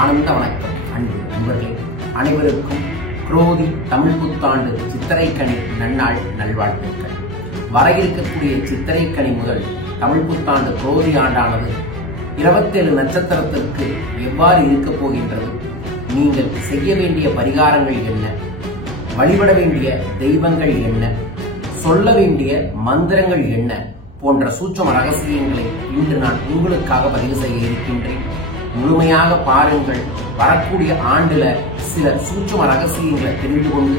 ஆனந்த வணக்கம் அன்பு நண்பர்களே, அனைவருக்கும் குரோதி தமிழ் புத்தாண்டு சித்திரைக்கனி நன்னாள் நல்வாழ்த்துக்கள். வர இருக்கக்கூடிய சித்திரைக்கனி முதல் தமிழ் புத்தாண்டு குரோதி ஆண்டானது 27 நட்சத்திரத்திற்கு எவ்வாறு இருக்கப் போகின்றது, நீங்கள் செய்ய வேண்டிய பரிகாரங்கள் என்ன, வழிபட வேண்டிய தெய்வங்கள் என்ன, சொல்ல வேண்டிய மந்திரங்கள் என்ன போன்ற சூட்சும ரகசியங்களை இன்று நான் உங்களுக்காக பதிவு செய்ய இருக்கின்றேன். முழுமையாக பாருங்கள். வரக்கூடிய ஆண்டுல சில சூட்சும ரகசியங்களை தெரிந்து கொண்டு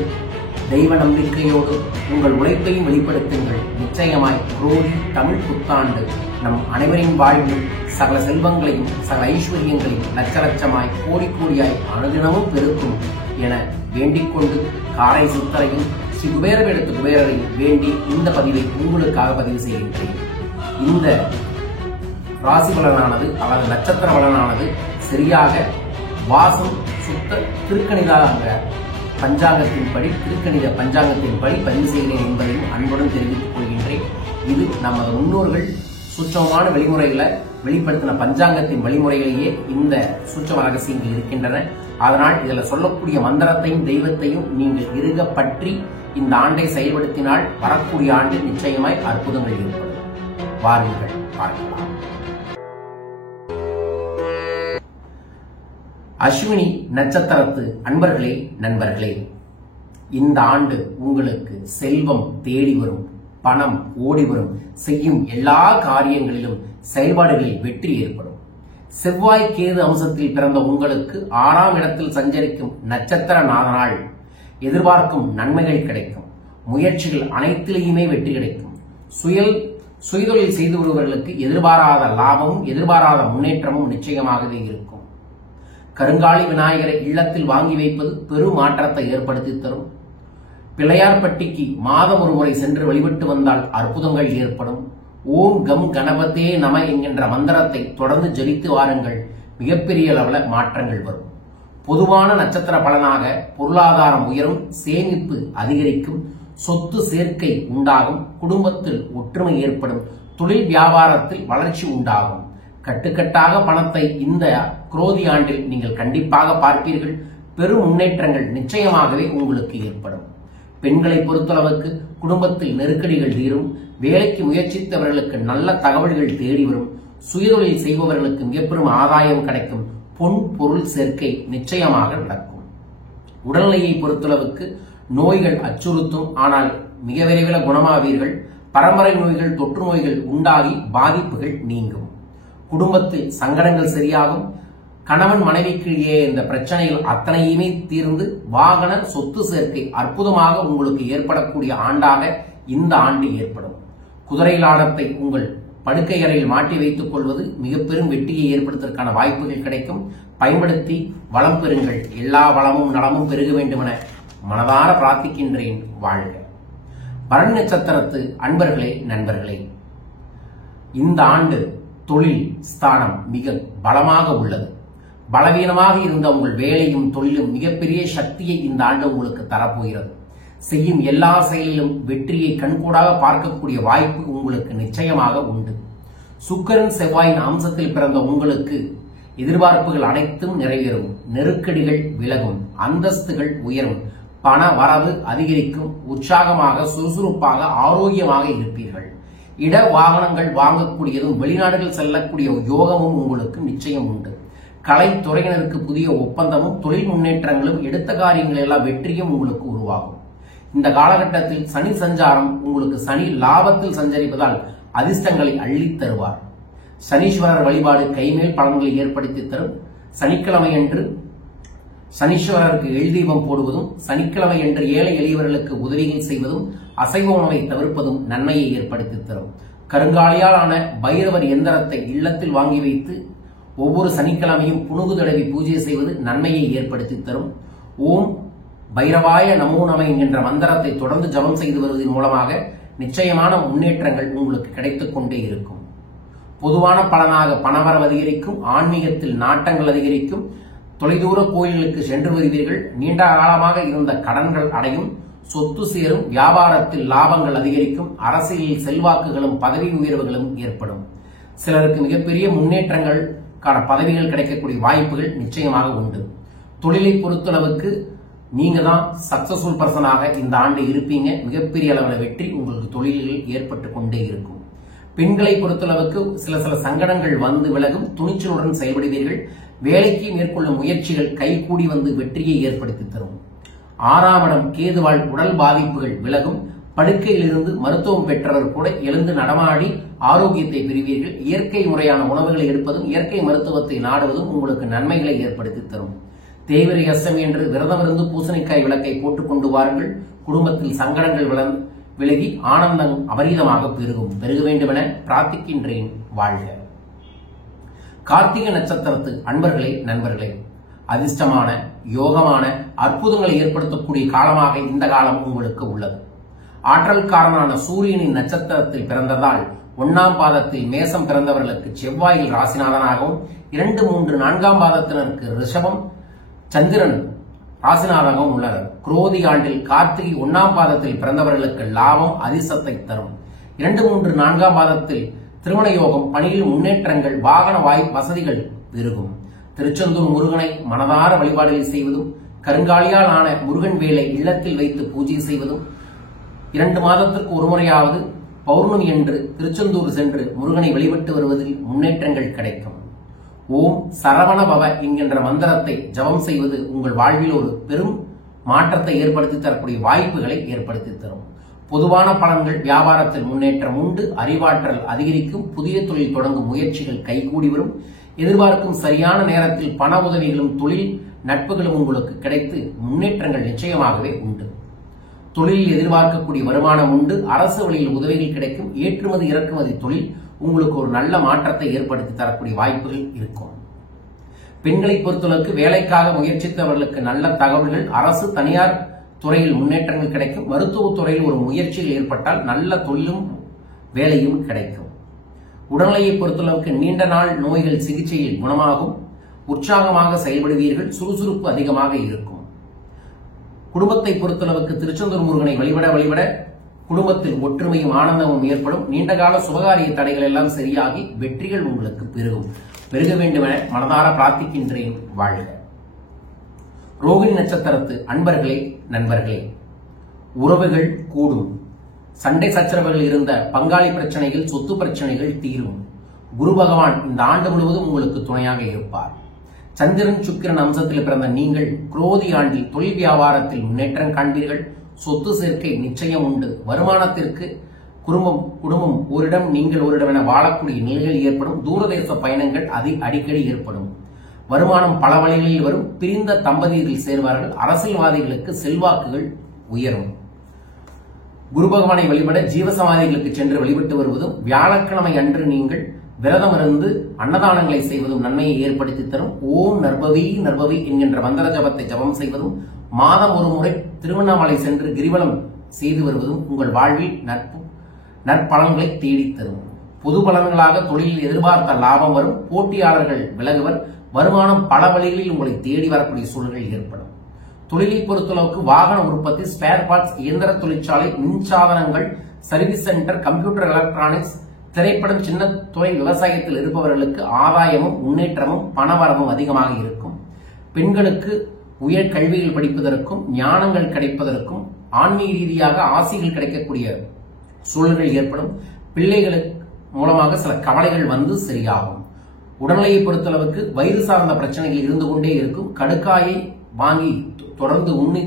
தெய்வ நம்பிக்கையோடு உங்கள் உழைப்பையும் வெளிப்படுத்துங்கள். நிச்சயமாய் குரோதி தமிழ் புத்தாண்டு நம் அனைவரின் வாழ்வில் சகல செல்வங்களையும் சகல ஐஸ்வர்யங்களையும் லட்ச லட்சமாய் கோடி கோடியாய் அனுதினமும் பெருக்கும் என வேண்டிக்கொண்டு காரை சித்தரையும் ஸ்ரீ குபேரவேடத்து குபேரரையும் வேண்டி இந்த பதிவை உங்களுக்காக பதிவு செய்கின்றேன். இந்த ராசி பலனானது அல்லது நட்சத்திர பலனானது சரியாக வாசம் சுத்த திருக்கணித பஞ்சாங்கத்தின்படி திருக்கணித பஞ்சாங்கத்தின்படி பதிவு செய்கிறேன் என்பதையும் அன்புடன் தெரிவித்துக் கொள்கின்றேன். இது நமது முன்னோர்கள் சூட்சமமான வழிமுறைகளை வெளிப்படுத்தின பஞ்சாங்கத்தின் வழிமுறைகளையே இந்த சூட்சம ரகசியங்கள் இருக்கின்றன. அதனால் இதில் சொல்லக்கூடிய மந்திரத்தையும் தெய்வத்தையும் நீங்கள் இறுக பற்றி இந்த ஆண்டை செயல்படுத்தினால் வரக்கூடிய ஆண்டில் நிச்சயமாய் அற்புதங்கள் ஏற்படும். வாருங்கள் பார்க்கலாம். அஸ்வினி நட்சத்திரத்து அன்பர்களே, நண்பர்களே, இந்த ஆண்டு உங்களுக்கு செல்வம் தேடி வரும், பணம் ஓடி வரும், செய்யும் எல்லா காரியங்களிலும் செயல்பாடுகளில் வெற்றி ஏற்படும். செவ்வாய் கேது அம்சத்தில் பிறந்த உங்களுக்கு 6ஆம் இடத்தில் சஞ்சரிக்கும் நட்சத்திர நாதனால் எதிர்பார்க்கும் நன்மைகள் கிடைக்கும். முயற்சிகள் அனைத்திலேயுமே வெற்றி கிடைக்கும். சுயதொழில் செய்து வருபவர்களுக்கு எதிர்பாராத லாபமும் எதிர்பாராத முன்னேற்றமும் நிச்சயமாகவே இருக்கும். கருங்காலி விநாயகரை இல்லத்தில் வாங்கி வைப்பது பெரும் மாற்றத்தை ஏற்படுத்தி தரும். பிள்ளையார்பட்டிக்கு மாதம் ஒரு முறை சென்று வழிபட்டு வந்தால் அற்புதங்கள் ஏற்படும். ஓம் கம் கணபதே நம என்கின்ற மந்திரத்தை தொடர்ந்து ஜெபித்து வாருங்கள். மிகப்பெரிய அளவில் மாற்றங்கள் வரும். பொதுவான நட்சத்திர பலனாக பொருளாதாரம் உயரும், சேமிப்பு அதிகரிக்கும், சொத்து சேர்க்கை உண்டாகும், குடும்பத்தில் ஒற்றுமை ஏற்படும், தொழில் வியாபாரத்தில் வளர்ச்சி உண்டாகும். கட்டுக்கட்டாக பணத்தை இந்த குரோதி ஆண்டில் நீங்கள் கண்டிப்பாக பார்ப்பீர்கள். பெரும் முன்னேற்றங்கள் நிச்சயமாகவே உங்களுக்கு ஏற்படும். பெண்களை பொறுத்தளவுக்கு குடும்பத்தில் நெருக்கடிகள் தீரும். வேலைக்கு முயற்சித்தவர்களுக்கு நல்ல தகவல்கள் தேடி வரும். சுயதொழில் செய்பவர்களுக்கு மிகப்பெரும் ஆதாயம் கிடைக்கும். பொன் பொருள் சேர்க்கை நிச்சயமாக நடக்கும். உடல்நிலையை பொறுத்தளவுக்கு நோய்கள் அச்சுறுத்தும், ஆனால் மிக விரைவில் குணமாவீர்கள். பரம்பரை நோய்கள் தொற்று நோய்கள் உண்டாகி பாதிப்புகள் நீங்கும். குடும்பத்தில் சங்கடங்கள் சரியாகும். கணவன் மனைவிக்கு இந்த பிரச்சனைகள் அத்தனையுமே தீர்ந்து வாகன சொத்து சேர்க்கை அற்புதமாக உங்களுக்கு ஏற்படக்கூடிய ஆண்டாக இந்த ஆண்டு ஏற்படும். குதிரை லாடத்தை உங்கள் படுக்கை அறையில் மாட்டி வைத்துக் கொள்வது மிக பெரும் வெற்றியை ஏற்படுத்துவதற்கான வாய்ப்புகள் கிடைக்கும். பயன்படுத்தி வளம் பெறுங்கள். எல்லா வளமும் நலமும் பெருக வேண்டும் என மனதார பிரார்த்திக்கின்றேன். வாழ்க. பரணி நட்சத்திரத்து அன்பர்களே, நண்பர்களே, இந்த ஆண்டு தொழில் ஸ்தானம் மிக பலமாக உள்ளது. பலவீனமாக இருந்த உங்கள் வேலையும் தொழிலும் மிகப்பெரிய சக்தியை இந்த ஆண்டு உங்களுக்கு தரப்போகிறது. செய்யும் எல்லா செயலிலும் வெற்றியை கண்கூடாக பார்க்கக்கூடிய வாய்ப்பு உங்களுக்கு நிச்சயமாக உண்டு. சுக்கிரன் செவ்வாயின் அம்சத்தில் பிறந்த உங்களுக்கு எதிர்பார்ப்புகள் அனைத்தும் நிறைவேறும். நெருக்கடிகள் விலகும், அந்தஸ்துகள் உயரும், பண வரவு அதிகரிக்கும், உற்சாகமாக சுறுசுறுப்பாக ஆரோக்கியமாக இருப்பீர்கள். இட வாகனங்கள் வாங்கக்கூடியதும் வெளிநாடுகள் செல்லக்கூடிய யோகமும் உங்களுக்கு நிச்சயம் உண்டு. கலைத்துறையினருக்கு புதிய ஒப்பந்தமும் தொழில் முன்னேற்றங்களும் எடுத்த காரியங்கள் எல்லாம் வெற்றியும் உங்களுக்கு உருவாகும். இந்த காலகட்டத்தில் சனி சஞ்சாரம் உங்களுக்கு சனி லாபத்தில் சஞ்சரிப்பதால் அதிர்ஷ்டங்களை அள்ளித் தருவார். சனீஸ்வரர் வழிபாடு கைமேல் பலன்களை ஏற்படுத்தி தரும். சனிக்கிழமை அன்று சனீஸ்வரருக்கு எள்தீபம் போடுவதும், சனிக்கிழமை என்று ஏழை எளியவர்களுக்கு உதவிகள் செய்வதும், அசைவ உணவை தவிர்ப்பதும் நன்மையை ஏற்படுத்தி தரும். கருங்காலியாலான பைரவர் எந்திரத்தை இல்லத்தில் வாங்கி வைத்து ஒவ்வொரு சனிக்கிழமையும் புனுகு தடவி பூஜை செய்வது நன்மையை ஏற்படுத்தி தரும். ஓம் பைரவாய நமோ நம என்கின்ற மந்திரத்தை தொடர்ந்து ஜபம் செய்து வருவதன் மூலமாக நிச்சயமான முன்னேற்றங்கள் உங்களுக்கு கிடைத்துக் கொண்டே இருக்கும். பொதுவான பலனாக பணவரவு அதிகரிக்கும், ஆன்மீகத்தில் நாட்டங்கள் அதிகரிக்கும், தொலைதூர கோயில்களுக்கு சென்று வருவீர்கள். நீண்ட காலமாக இருந்த கடன்கள் அடையும், சொத்து சேரும், வியாபாரத்தில் லாபங்கள் அதிகரிக்கும், அரசியலில் செல்வாக்குகளும் பதவி உயர்வுகளும் ஏற்படும். சிலருக்கு மிகப்பெரிய முன்னேற்றங்கள் பதவிகள் கிடைக்கக்கூடிய வாய்ப்புகள் நிச்சயமாக உண்டு. தொழிலை பொறுத்தளவுக்கு நீங்க தான் சக்சஸ்ஃபுல் பர்சனாக இந்த ஆண்டு இருப்பீங்க. மிகப்பெரிய அளவில் வெற்றி உங்களுக்கு தொழிலில் ஏற்பட்டு கொண்டே இருக்கும். பெண்களை பொறுத்தளவுக்கு சில சங்கடங்கள் வந்து விலகும். துணிச்சலுடன் செயல்படுவீர்கள். வேலைக்கு மேற்கொள்ளும் முயற்சிகள் கைகூடி வந்து வெற்றியை ஏற்படுத்தி தரும். 6ஆம் இடம் கேதுவால் உடல் பாதிப்புகள் விலகும். படுக்கையிலிருந்து மருத்துவம் பெற்றவர் கூட எழுந்து நடமாடி ஆரோக்கியத்தை பெறுவீர்கள். இயற்கை முறையான உணவுகளை எடுப்பதும் இயற்கை மருத்துவத்தை நாடுவதும் உங்களுக்கு நன்மைகளை ஏற்படுத்தி தரும். தேய்பிறை அஷ்டமி என்று விரதமிருந்து பூசணிக்காய் விளக்கை போட்டுக் கொண்டு வாருங்கள். குடும்பத்தில் சங்கடங்கள் விலகி ஆனந்தம் அபரீதமாக பெருக வேண்டுமென பிரார்த்திக்கின்றேன். வாழ்க. கார்த்திகை நட்சத்திரத்து அன்பர்களே, நண்பர்களே, அதிர்ஷ்டமான யோகமான அற்புதங்களை ஏற்படுத்தக்கூடிய காலமாக இந்த காலம் உங்களுக்கு உள்ளது. ஆற்றல்காரனான சூரியனின் நட்சத்திரத்தில் பிறந்ததால் 1ஆம் பாதத்தில் மேசம் பிறந்தவர்களுக்கு செவ்வாயில் ராசிநாதனாகவும் 2, 3, 4ஆம் பாதத்தினருக்கு ரிஷபம் சந்திரன் ராசிநாதனாகவும் உள்ளனர். குரோதி ஆண்டில் கார்த்திகை 1ஆம் பாதத்தில் பிறந்தவர்களுக்கு லாபம் அதிர்ஷ்டத்தை தரும். 2, 3, 4ஆம் பாதத்தில் திருமண யோகம், பணியில் முன்னேற்றங்கள், வாகன வசதிகள் பெருகும். திருச்செந்தூர் முருகனை மனதார வழிபாடுகளை செய்வதும் கருங்காலியால் ஆன முருகன் வேலை இல்லத்தில் வைத்து பூஜை செய்வதும் 2 மாதத்திற்கு ஒரு முறையாவது பௌர்ணமி என்று திருச்செந்தூர் சென்று முருகனை வழிபட்டு வருவதில் முன்னேற்றங்கள் கிடைக்கும். ஓம் சரவண பவ என்கின்ற மந்திரத்தை ஜபம் செய்வது உங்கள் வாழ்வில் ஒரு பெரும் மாற்றத்தை ஏற்படுத்தி தரக்கூடிய வாய்ப்புகளை ஏற்படுத்தி தரும். பொதுவான பலன்கள்: வியாபாரத்தில் முன்னேற்றம் உண்டு. அறிவாற்றல் அதிகரிக்கும். புதிய தொழில் தொடங்கும் முயற்சிகள் கைகூடி வரும். எதிர்பார்க்கும் சரியான நேரத்தில் பண உதவிகளும் தொழில் நட்புகளும் உங்களுக்கு கிடைத்து முன்னேற்றங்கள் நிச்சயமாகவே உண்டு. தொழிலில் எதிர்பார்க்கக்கூடிய வருமானம் உண்டு. அரசு வழியில் உதவிகள் கிடைக்கும். ஏற்றுமதி இறக்குமதி தொழில் உங்களுக்கு ஒரு நல்ல மாற்றத்தை ஏற்படுத்தி தரக்கூடிய வாய்ப்புகள் இருக்கும். பெண்களை பொறுத்தளவுக்கு வேலைக்காக முயற்சித்தவர்களுக்கு நல்ல தகவல்கள், அரசு தனியார் துறையில் முன்னேற்றங்கள் கிடைக்கும். மருத்துவத் துறையில் ஒரு முயற்சியில் ஏற்பட்டால் நல்ல தொழிலும் வேலையும் கிடைக்கும். உடல்நிலையை பொறுத்தளவுக்கு நீண்ட நாள் நோய்கள் சிகிச்சையில் குணமாகும். உற்சாகமாக செயல்படுவீர்கள். சுறுசுறுப்பு அதிகமாக இருக்கும். குடும்பத்தை பொறுத்தளவுக்கு திருச்செந்தூர் முருகனை வழிபட குடும்பத்தில் ஒற்றுமையும் ஆனந்தமும் ஏற்படும். நீண்டகால சுபகாரிய தடைகள் எல்லாம் சரியாகி வெற்றிகள் உங்களுக்கு பெருக வேண்டுமென மனதார பிரார்த்திக்கின்றேன். வாழ்க. ரோகிணி நட்சத்திரத்து அன்பர்களே, நண்பர்களே, உறவுகள் கூடும். சண்டை சச்சரவுகள் இருந்த பங்காளி பிரச்சனைகள், சொத்து பிரச்சனைகள் தீரும். குரு பகவான் இந்த ஆண்டு முழுவதும் உங்களுக்கு துணையாக இருப்பார். சந்திரன் சுக்கிரன் அம்சத்தில் பிறந்த நீங்கள் குரோதி ஆண்டில் தொழில் வியாபாரத்தில் முன்னேற்றம் காண்பீர்கள். சொத்து சேர்க்கை நிச்சயம் உண்டு. வருமானத்திற்கு குடும்பம் ஓரிடம், நீங்கள் ஓரிடம் என வாழக்கூடிய நிலைகள் ஏற்படும். தூரதேச பயணங்கள் அடிக்கடி ஏற்படும். வருமானம் பல வழிகளில் வரும். பிரிந்த தம்பதியர்கள் சேர்வார்கள். அரசியல்வாதிகளுக்கு செல்வாக்குகள் உயரும். குரு பகவானை வழிபட ஜீவசமாதிகளுக்கு சென்று வழிபட்டு வருவதும், வியாழக்கிழமை அன்று நீங்கள் விரதம் இருந்து அன்னதானங்களை செய்வதும் நன்மையை ஏற்படுத்தி தரும். ஓம் நர்பவி நர்பவி என்கின்ற மந்திர ஜபத்தை ஜபம் செய்வதும், மாதம் ஒரு முறை திருவண்ணாமலை சென்று கிரிவலம் செய்து வருவதும் உங்கள் வாழ்வில் நற்பலன்களை தேடித் தரும். பொது பலன்களாக தொழிலில் எதிர்பார்த்த லாபம் வரும். போட்டியாளர்கள் விலகுவர். வருமானம் பல வழிகளில் உங்களை தேடி வரக்கூடிய சூழல்கள் ஏற்படும். தொழிலை பொறுத்தளவுக்கு வாகன உற்பத்தி, ஸ்பேர் பார்ட்ஸ், இயந்திர தொழிற்சாலை, மின்சாதனங்கள், சர்வீஸ் சென்டர், கம்ப்யூட்டர் எலக்ட்ரானிக்ஸ், திரைப்படம், சின்ன துறை, விவசாயத்தில் இருப்பவர்களுக்கு ஆதாயமும் முன்னேற்றமும் பணவரவும் அதிகமாக இருக்கும். பெண்களுக்கு உயர் கல்வியில் படிப்பதற்கும் ஞானங்கள் கிடைப்பதற்கும் ஆன்மீக ரீதியாக ஆசைகள் கிடைக்கக்கூடிய சூழல்கள் ஏற்படும். பிள்ளைகளுக்கு மூலமாக சில கவலைகள் வந்து சரியாகும். உடல்நிலையை பொறுத்தளவுக்கு வயிறு சார்ந்த பிரச்சனைகள் இருந்து கொண்டே இருக்கும். கடுக்காயை வாங்கி தொடர்ந்து உண்ணி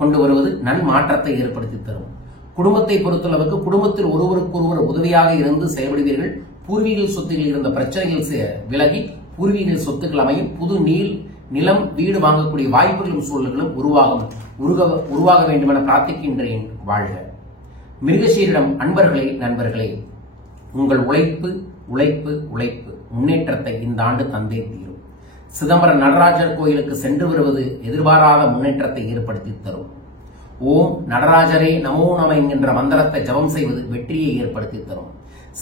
கொண்டு வருவது நன்மாற்றத்தை ஏற்படுத்தி தரும். குடும்பத்தை பொறுத்தளவுக்கு குடும்பத்தில் ஒருவருக்கொருவர் உதவியாக இருந்து செயல்படுவீர்கள். பூர்வீக சொத்துகளில் இருந்த பிரச்சனைகள் விலகி பூர்வீக சொத்துக்கள் அமையும். புது நிலம், வீடு வாங்கக்கூடிய வாய்ப்புகளும் சூழல்களும் உருவாக வேண்டும் என பிரார்த்திக்கின்றேன். வாழ்க. மிருகசீரிடம் அன்பர்களே, நண்பர்களே, உங்கள் உழைப்பு முன்னேற்றத்தை இந்த ஆண்டு தந்தே தீரும். சிதம்பரம் நடராஜர் கோயிலுக்கு சென்று வருவது எதிர்பாராத முன்னேற்றத்தை ஏற்படுத்தி தரும். ஓம் நடராஜரே நமோ நம என்கின்ற மந்திரத்தை ஜபம் செய்வது வெற்றியை ஏற்படுத்தி தரும்.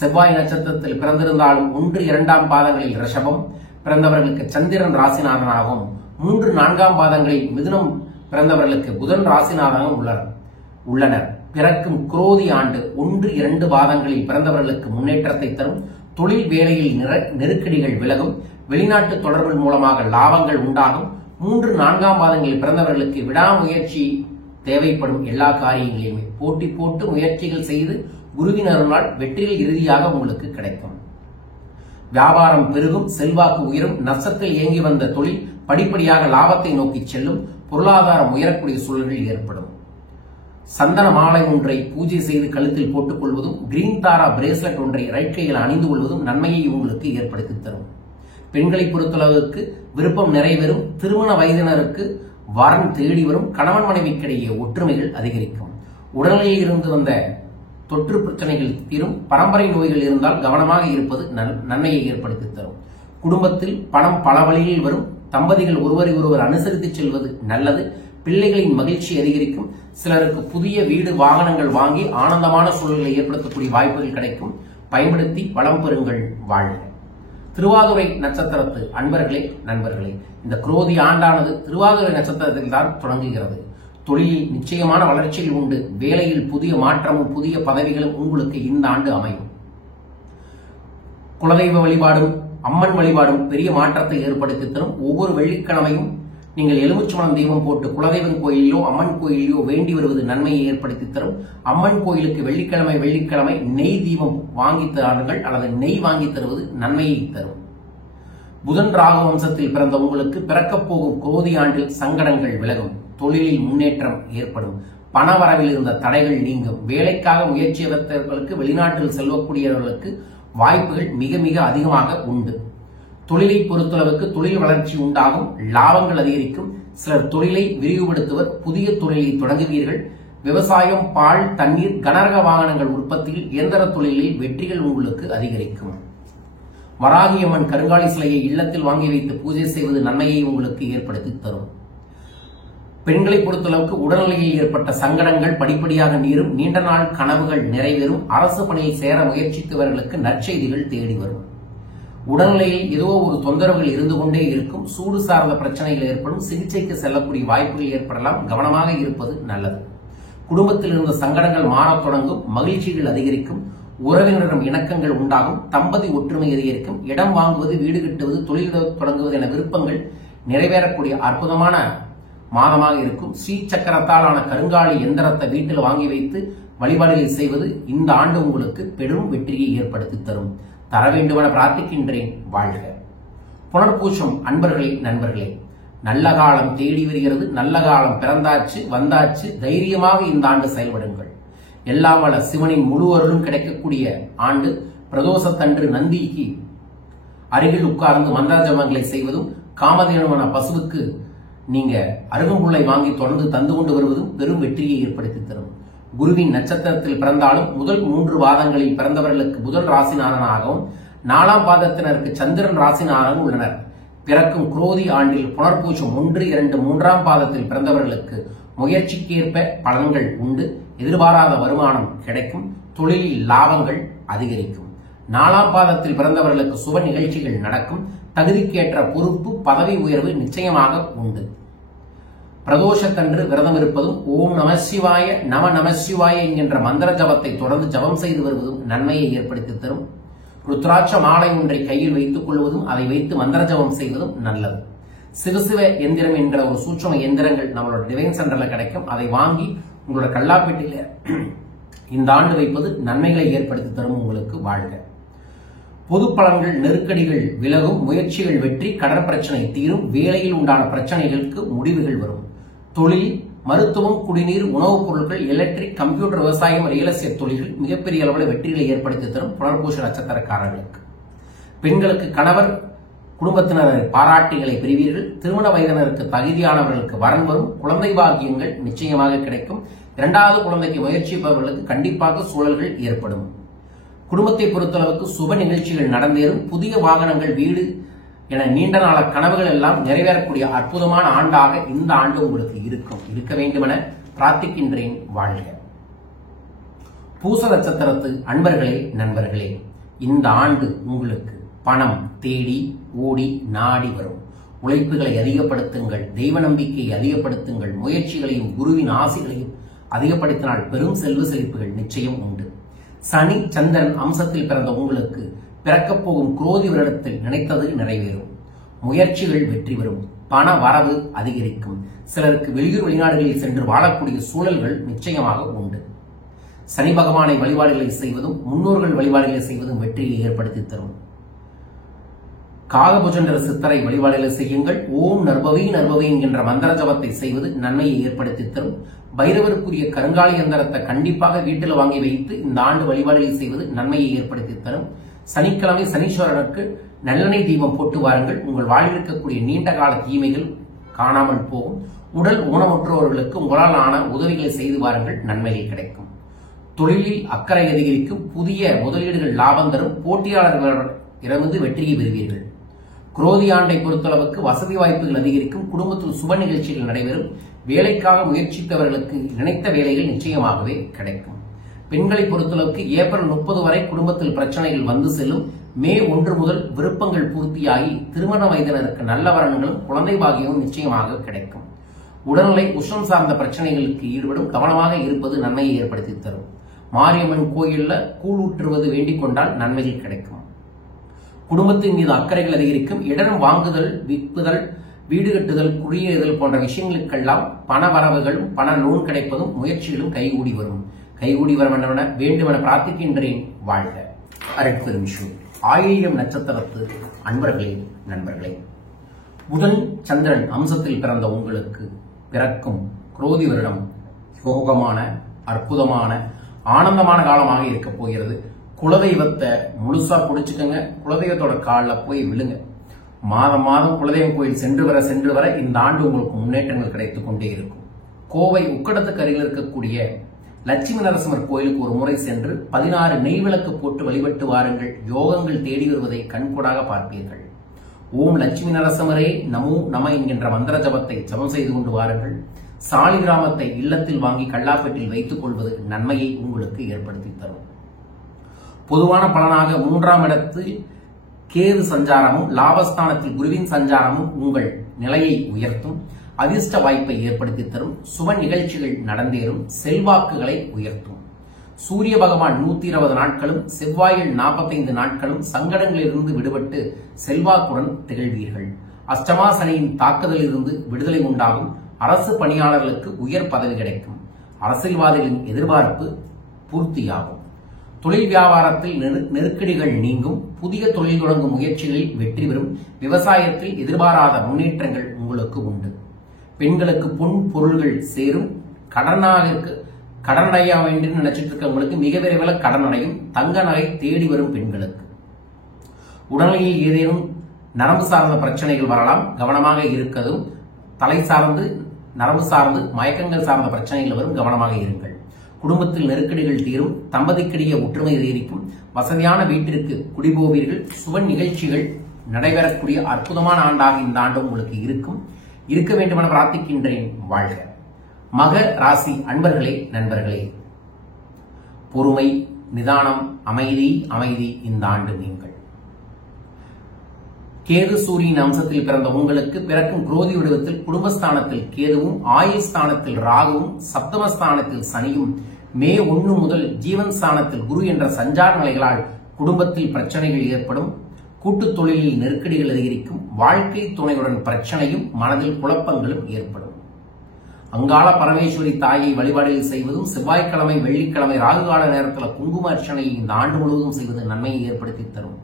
செவ்வாய் நட்சத்திரத்தில் பிறந்திருந்தாலும் 1, 2ஆம் பாதங்களில் ரிஷபம் பிறந்தவர்களுக்கு சந்திரன் ராசிநாதனாகவும், 3, 4ஆம் பாதங்களில் மிதுனம் பிறந்தவர்களுக்கு புதன் ராசிநாதனாகவும் உள்ளனர். பிறக்கும் குரோதி ஆண்டு 1, 2 பாதங்களில் பிறந்தவர்களுக்கு முன்னேற்றத்தை தரும். தொழில் வேலையில் நெருக்கடிகள் விலகும். வெளிநாட்டு தொடர்புகள் மூலமாக லாபங்கள் உண்டாகும். 3, 4ஆம் பாதங்களில் பிறந்தவர்களுக்கு விடாமுயற்சி தேவைப்படும். எல்லா காரியங்களையுமே போட்டி போட்டு முயற்சிகள் செய்து குருவின் அருளால் வெற்றிகள் இறுதியாக உங்களுக்கு கிடைக்கும். வியாபாரம் பெருகும், செல்வாக்கு உயரும். நஷ்டத்தில் இயங்கி வந்த தொழில் படிப்படியாக லாபத்தை நோக்கி செல்லும். பொருளாதாரம் உயரக்கூடிய சூழல்கள் ஏற்படும். சந்தன மாலை ஒன்றை பூஜை செய்து கழுத்தில் போட்டுக் கொள்வதும், கிரீன் தாரா பிரேஸ்லெட் ஒன்றை ரைட் கையில் அணிந்து கொள்வதும் நன்மையை உங்களுக்கு ஏற்படுத்தி தரும். பெண்களை பொறுத்தளவுக்கு விருப்பம் நிறைவேறும். திருமண வயதினருக்கு வரன் தேடி வரும். கணவன் மனைவிக்கிடையே ஒற்றுமைகள் அதிகரிக்கும். உடல்நிலையில் இருந்து வந்த தொற்று பிரச்சனைகள் தீரும். பரம்பரை நோய்கள் இருந்தால் கவனமாக இருப்பது நன்மையை ஏற்படுத்தி தரும். குடும்பத்தில் பணம் பல வழியில் வரும். தம்பதிகள் ஒருவரை ஒருவர் அனுசரித்து செல்வது நல்லது. பிள்ளைகளின் மகிழ்ச்சி அதிகரிக்கும். சிலருக்கு புதிய வீடு வாகனங்கள் வாங்கி ஆனந்தமான சூழல்களை ஏற்படுத்தக்கூடிய வாய்ப்புகள் கிடைக்கும். பயன்படுத்தி வளம் பெறுங்கள். வாழ்க. திருவாதிரை நட்சத்திரத்து அன்பர்களே, நண்பர்களே, இந்த குரோதி ஆண்டானது திருவாதிரை நட்சத்திரத்தில் தான் தொடங்குகிறது. தொழிலில் நிச்சயமான வளர்ச்சிகள் உண்டு. வேலையில் புதிய மாற்றமும் புதிய பதவிகளும் உங்களுக்கு இந்த ஆண்டு அமையும். குலதெய்வ வழிபாடும் அம்மன் வழிபாடும் பெரிய மாற்றத்தை ஏற்படுத்தி தரும். ஒவ்வொரு வெள்ளிக்கிழமையும் நீங்கள் எலுமிச்சம்பழம் தீபம் போட்டு குலதெய்வம் கோயிலிலோ அம்மன் கோயிலிலோ வேண்டி வருவது நன்மையை ஏற்படுத்தி தரும். அம்மன் கோயிலுக்கு வெள்ளிக்கிழமை நெய் தீபம் வாங்கி தருங்கள் அல்லது நெய் வாங்கி தருவது நன்மையை தரும். புதன் ராகு வம்சத்தில் பிறந்த உங்களுக்கு பிறக்கப் போகும் குரோதி ஆண்டில் சங்கடங்கள் விலகும். தொழிலில் முன்னேற்றம் ஏற்படும். பண வரவில் இருந்த தடைகள் நீங்கும். வேலைக்காக முயற்சி எடுத்தவர்களுக்கு, வெளிநாட்டில் செல்லக்கூடியவர்களுக்கு வாய்ப்புகள் மிக மிக அதிகமாக உண்டு. தொழிலை பொறுத்தளவுக்கு தொழில் வளர்ச்சி உண்டாகும். லாபங்கள் அதிகரிக்கும். சிலர் தொழிலை விரிவுபடுத்துவர். புதிய தொழிலை தொடங்குவீர்கள். விவசாயம், பால், தண்ணீர், கனரக வாகனங்கள் உற்பத்தியில், இயந்திர தொழிலில் வெற்றிகள் உங்களுக்கு அதிகரிக்கும். வராகியம்மன் கருங்காலி சிலையை இல்லத்தில் வாங்கி வைத்து பூஜை செய்வது நன்மையை உங்களுக்கு ஏற்படுத்தி தரும். பெண்களை பொறுத்தளவுக்கு உடல்நிலையில் ஏற்பட்ட சங்கடங்கள் படிப்படியாக நீரும். நீண்ட நாள் கனவுகள் நிறைவேறும். அரசு பணியில் சேர முயற்சித்தவர்களுக்கு நற்செய்திகள் தேடி வரும். உடல்நிலையில் ஏதோ ஒரு தொந்தரவுகள் இருந்து கொண்டே இருக்கும். சூடு சார்ந்த பிரச்சனைகள் ஏற்படும். சிகிச்சைக்கு செல்லக்கூடிய வாய்ப்புகள் ஏற்படலாம். கவனமாக இருப்பது நல்லது. குடும்பத்தில் இருந்த சங்கடங்கள் மாறத் தொடங்கும். மகிழ்ச்சிகள் அதிகரிக்கும். உறவினரிடம் இணக்கங்கள் உண்டாகும். தம்பதி ஒற்றுமை அதிகரிக்கும். இடம் வாங்குவது, வீடு கட்டுவது, தொழில் தொடங்குவது என விருப்பங்கள் நிறைவேறக்கூடிய அற்புதமான மாதமாக இருக்கும். ஸ்ரீ சக்கரத்தாலான கருங்காலி எந்திரத்தை வீட்டில் வாங்கி வைத்து வழிபாடுகளை செய்வது இந்த ஆண்டு உங்களுக்கு பெரும் வெற்றியை ஏற்படுத்தி தரும். தர வேண்டுமென பிரார்த்திக்கின்றேன். வாழ்க. புனர்பூசம் அன்பர்களே, நண்பர்களே, நல்ல காலம் தேடி வருகிறது. நல்ல காலம் பிறந்தாச்சு, வந்தாச்சு. தைரியமாக இந்த ஆண்டு செயல்படுங்கள். எல்லாம் வல்ல சிவனின் முழு அருளும் கிடைக்கக்கூடிய ஆண்டு. பிரதோஷத்தன்று நந்திக்கு அருகில் உட்கார்ந்து மந்திர ஜபங்களை செய்வதும், காமதேனுவன பசுவுக்கு நீங்க அருகம்புல்லை வாங்கி தொடர்ந்து தந்து கொண்டு வருவதும் பெரும் வெற்றியை ஏற்படுத்தி தரும். குருவின் நட்சத்திரத்தில் பிறந்தாலும் முதல் 3 பாதங்களில் பிறந்தவர்களுக்கு புதன் ராசிநாதனாகவும் 4ஆம் பாதத்தினருக்கு சந்திரன் ராசிநாதனும் உள்ளனர். பிறக்கும் குரோதி ஆண்டில் புனர்பூசம் 1, 2, 3ஆம் பாதத்தில் பிறந்தவர்களுக்கு முயற்சிக்கேற்ப பலன்கள் உண்டு. எதிர்பாராத வருமானம் கிடைக்கும். தொழிலில் லாபங்கள் அதிகரிக்கும். 4ஆம் பாதத்தில் பிறந்தவர்களுக்கு சுப நிகழ்ச்சிகள் நடக்கும். தகுதிக்கேற்ற பொறுப்பு, பதவி உயர்வு நிச்சயமாக உண்டு. பிரதோஷத்தன்று விரதம் இருப்பதும், ஓம் நம சிவாய நம நம சிவாய என்கின்ற மந்திர ஜபத்தை தொடர்ந்து ஜபம் செய்து வருவதும் நன்மையை ஏற்படுத்தி தரும். ருத்ராட்ச மாலை ஒன்றை கையில் வைத்துக் கொள்வதும், அதை வைத்து மந்திர ஜபம் செய்வதும் நல்லது. சிவசிவ எந்திரம் என்ற ஒரு சூட்சும எந்திரங்கள் நம்மளோட டிவைன் சென்டர்ல கிடைக்கும். அதை வாங்கி உங்களோட கல்லாப்பேட்டில இந்த ஆண்டு வைப்பது நன்மைகளை ஏற்படுத்தி தரும். உங்களுக்கு வாழ்க. பொது பலன்கள், நெருக்கடிகள் விலகும். முயற்சிகள் வெற்றி. கடற்பிரச்சனை தீரும். வேலையில் உண்டான பிரச்சனைகளுக்கு முடிவுகள் வரும். தொழில், மருத்துவம், குடிநீர், உணவுப் பொருட்கள், எலக்ட்ரிக், கம்ப்யூட்டர், விவசாயம், ரியல் எஸ்டேட் தொழில்கள் மிகப்பெரிய அளவில் வெற்றிகளை ஏற்படுத்தி தரும். புனர்பூச நட்சத்திரக்காரர்களுக்கு. பெண்களுக்கு கணவர் குடும்பத்தினரை பாராட்டுகளை பெறுவீர்கள். திருமண வயதினருக்கு தகுதியானவர்களுக்கு வரன் வரும். குழந்தை பாக்கியங்கள் நிச்சயமாக கிடைக்கும். 2வது குழந்தைக்கு முயற்சிப்பவர்களுக்கு கண்டிப்பாக சூழல்கள் ஏற்படும். குடும்பத்தை பொறுத்தளவுக்கு சுப நிகழ்ச்சிகள் நடந்தேறும். புதிய வாகனங்கள், வீடு என நீண்ட நாள கனவுகள் எல்லாம் நிறைவேறக்கூடிய அற்புதமான ஆண்டாக இந்த ஆண்டு உங்களுக்கு இருக்க வேண்டுமென பிரார்த்திக்கின்றேன். வாழ்க. பூச நட்சத்திரத்து அன்பர்களே, நண்பர்களே, இந்த ஆண்டு உங்களுக்கு பணம் தேடி ஓடி நாடி வரும். உழைப்புகளை அதிகப்படுத்துங்கள். தெய்வ நம்பிக்கையை அதிகப்படுத்துங்கள். முயற்சிகளையும் குருவின் ஆசிகளையும் அதிகப்படுத்தினால் பெரும் செல்வ செழிப்புகள் நிச்சயம் உண்டு. சனி, சந்திரன் அம்சத்தில் பிறந்த உங்களுக்கு பிறக்கப் போகும் குரோதி வருடத்தில் நினைத்தது நிறைவேறும். முயற்சிகள் வெற்றி பெறும், பண வரவு அதிகரிக்கும். சிலருக்கு வெளியூர் வெளிநாடுகளில் சென்று வாழக்கூடிய சூழல்கள் நிச்சயமாக உண்டு. சனி பகவானை வழிபாடுகளை செய்வதும் முன்னோர்கள் வழிபாடுகளை செய்வதும் வெற்றியை ஏற்படுத்தி தரும். காகபுஜண்டர சித்தரை வழிபாடுகளை செய்யுங்கள். ஓம் நர்பவி நர்பவி என்கின்ற மந்திர ஜபத்தை செய்வது நன்மையை ஏற்படுத்தி தரும். பைரவருக்குரிய கருங்காலி யந்திரத்தை கண்டிப்பாக வீட்டில் வாங்கி வைத்து இந்த ஆண்டு வழிபாடுகளை செய்வது நன்மையை ஏற்படுத்தி தரும். சனிக்கிழமை சனீஸ்வரனுக்கு நல்லெண்ணெய் தீபம் போட்டு வாருங்கள். உங்கள் வாழ்வில் இருக்கக்கூடிய நீண்ட கால தீமைகள் காணாமல் போகும். உடல் ஊனமுற்றவர்களுக்கு உங்களால் ஆன உதவிகளை செய்து வாருங்கள், நன்மைகள் கிடைக்கும். தொழிலில் அக்கறை அதிகரிக்கும். புதிய முதலீடுகள் லாபம் தரும். போட்டியாளர்களிடமிருந்து வெற்றியை பெறுவீர்கள். குரோதி ஆண்டை பொறுத்தளவுக்கு வசதி வாய்ப்புகள் அதிகரிக்கும். குடும்பத்தில் சுப நிகழ்ச்சிகள் நடைபெறும். வேலைக்காக முயற்சித்தவர்களுக்கு நினைத்த வேலைகள் நிச்சயமாகவே கிடைக்கும். பெண்களை பொறுத்தளவுக்கு ஏப்ரல் 30 வரை குடும்பத்தில் பிரச்சனைகள் வந்து செல்லும். மே 1 முதல் விருப்பங்கள் பூர்த்தியாகி திருமண வயதினருக்கு நல்ல வரன்களும் குழந்தை பாகியமும் நிச்சயமாக கிடைக்கும். உடல்நிலை உஷ்ணம் சார்ந்த பிரச்சனைகளுக்கு ஈடுபடும். கவனமாக இருப்பது நன்மையை ஏற்படுத்தி தரும். மாரியம்மன் கோயில்ல கூழ் ஊற்றுவது வேண்டிக் கொண்டால் நன்மைகள் கிடைக்கும். குடும்பத்தின் மீது அக்கறைகள் அதிகரிக்கும். இடம் வாங்குதல், விற்புதல், வீடு கட்டுதல், குடியேறுதல் போன்ற விஷயங்களுக்கெல்லாம் பண வரவுகளும் பண லோன் கிடைப்பதும் முயற்சிகளும் கைகூடி வரும். கைகூடி வர வேண்டுமென பிரார்த்திக்கின்றேன். வாழ்க. அருட்பெருமிஷு. ஆயில்யம் நட்சத்திரத்து அன்பர்களே, நண்பர்களே, புதன் சந்திரன் அம்சத்தில் பிறந்த உங்களுக்கு பிறக்கும் குரோதி வருடம் யோகமான, அற்புதமான, ஆனந்தமான காலமாக இருக்க போகிறது. குலதெய்வத்தை முழுசா பிடிச்சுக்கங்க. குலதெய்வத்தோட காலில் போய் விழுங்க. மாதம் மாதம் குலதெய்வம் கோயில் சென்று வர இந்த ஆண்டு உங்களுக்கு முன்னேற்றங்கள் கிடைத்துக் கொண்டே இருக்கும். கோவை உக்கடத்துக்கு அருகில் இருக்கக்கூடிய லட்சுமி நரசிம்மர் கோயிலுக்கு ஒரு முறை சென்று 16 நெய் விளக்கு போட்டு வழிபட்டு வாருங்கள். யோகங்கள் தேடி வருவதை கண்கூடாக பார்ப்பீர்கள். ஓம் லட்சுமி நரசிம்மரே நமோ நம என்கின்ற மந்திர ஜபத்தை ஜபம் செய்து கொண்டு வாருங்கள். சாலி கிராமத்தை இல்லத்தில் வாங்கி கல்லாப்பெட்டில் வைத்துக் கொள்வது நன்மையை உங்களுக்கு ஏற்படுத்தி தரும். பொதுவான பலனாக 3ஆம் இடத்தில் கேது சஞ்சாரமும் லாபஸ்தானத்தில் குருவின் சஞ்சாரமும் உங்கள் நிலையை உயர்த்தும். அதிர்ஷ்ட வாய்ப்பை ஏற்படுத்தி தரும். சுப நிகழ்ச்சிகள் நடந்தேறும். செல்வாக்குகளை உயர்த்தும். சூரிய பகவான் 120 நாட்களும் செவ்வாயில் 45 நாட்களும் சங்கடங்களிலிருந்து விடுபட்டு செல்வாக்குடன் திகழ்வீர்கள். அஷ்டமா சனியின் தாக்குதலிலிருந்து விடுதலை உண்டாகும். அரசு பணியாளர்களுக்கு உயர் பதவி கிடைக்கும். அரசியல்வாதிகளின் எதிர்பார்ப்பு பூர்த்தியாகும். தொழில் வியாபாரத்தில் நெருக்கடிகள் நீங்கும். புதிய தொழில் தொடங்கும் முயற்சிகளில் வெற்றி பெறும். விவசாயத்தில் எதிர்பாராத முன்னேற்றங்கள் உங்களுக்கு உண்டு. பெண்களுக்கு பொன் பொருள்கள் சேரும். கடன் அடைய வேண்டும் நினைச்சிட்டு இருக்கவங்களுக்கு மிக விரைவில் கடன் அடையும். தங்க நகை தேடி வரும் பெண்களுக்கு. உடல்நிலையில் ஏதேனும் நரம்பு சார்ந்த பிரச்சனைகள் வரலாம், கவனமாக இருக்கதும். தலை சார்ந்து, நரம்பு சார்ந்து, மயக்கங்கள் சார்ந்த பிரச்சனைகள் வரும், கவனமாக இருங்கள். குடும்பத்தில் நெருக்கடிகள் தீரும். தம்பதிக்கிடையே ஒற்றுமை அதிகரிக்கும். வசதியான வீட்டிற்கு குடிபோவீர்கள். சுப நிகழ்ச்சிகள் நடைபெறக்கூடிய அற்புதமான ஆண்டாக இந்த ஆண்டு உங்களுக்கு இருக்க வேண்டும் என பிரார்த்திக்கின்றேன். வாழ்க. மக ராசி அன்பர்களே, நண்பர்களே, பொறுமை, நிதானம், அமைதி இந்த ஆண்டு நீங்கள். கேது சூரியன் அம்சத்தில் பிறந்த உங்களுக்கு பிறக்கும் குரோதி வடிவத்தில் குடும்பஸ்தானத்தில் கேதுவும், ஆயுள் ஸ்தானத்தில் ராகுவும், சப்தமஸ்தானத்தில் சனியும், மே 1 முதல் ஜீவன் ஸ்தானத்தில் குரு என்ற சஞ்சார நிலைகளால் குடும்பத்தில் பிரச்சனைகள் ஏற்படும். கூட்டுத் தொழிலில் நெருக்கடிகள் அதிகரிக்கும். வாழ்க்கை துணையுடன் பிரச்சனையும் மனதில் குழப்பங்களும் ஏற்படும். அங்காள பரமேஸ்வரி தாயை வழிபாடுகள் செய்வதும் செவ்வாய்க்கிழமை, வெள்ளிக்கிழமை ராகுகால நேரத்தில் குங்கும அர்ச்சனையை இந்த ஆண்டு முழுவதும் செய்வது நன்மையை ஏற்படுத்தி தரும்.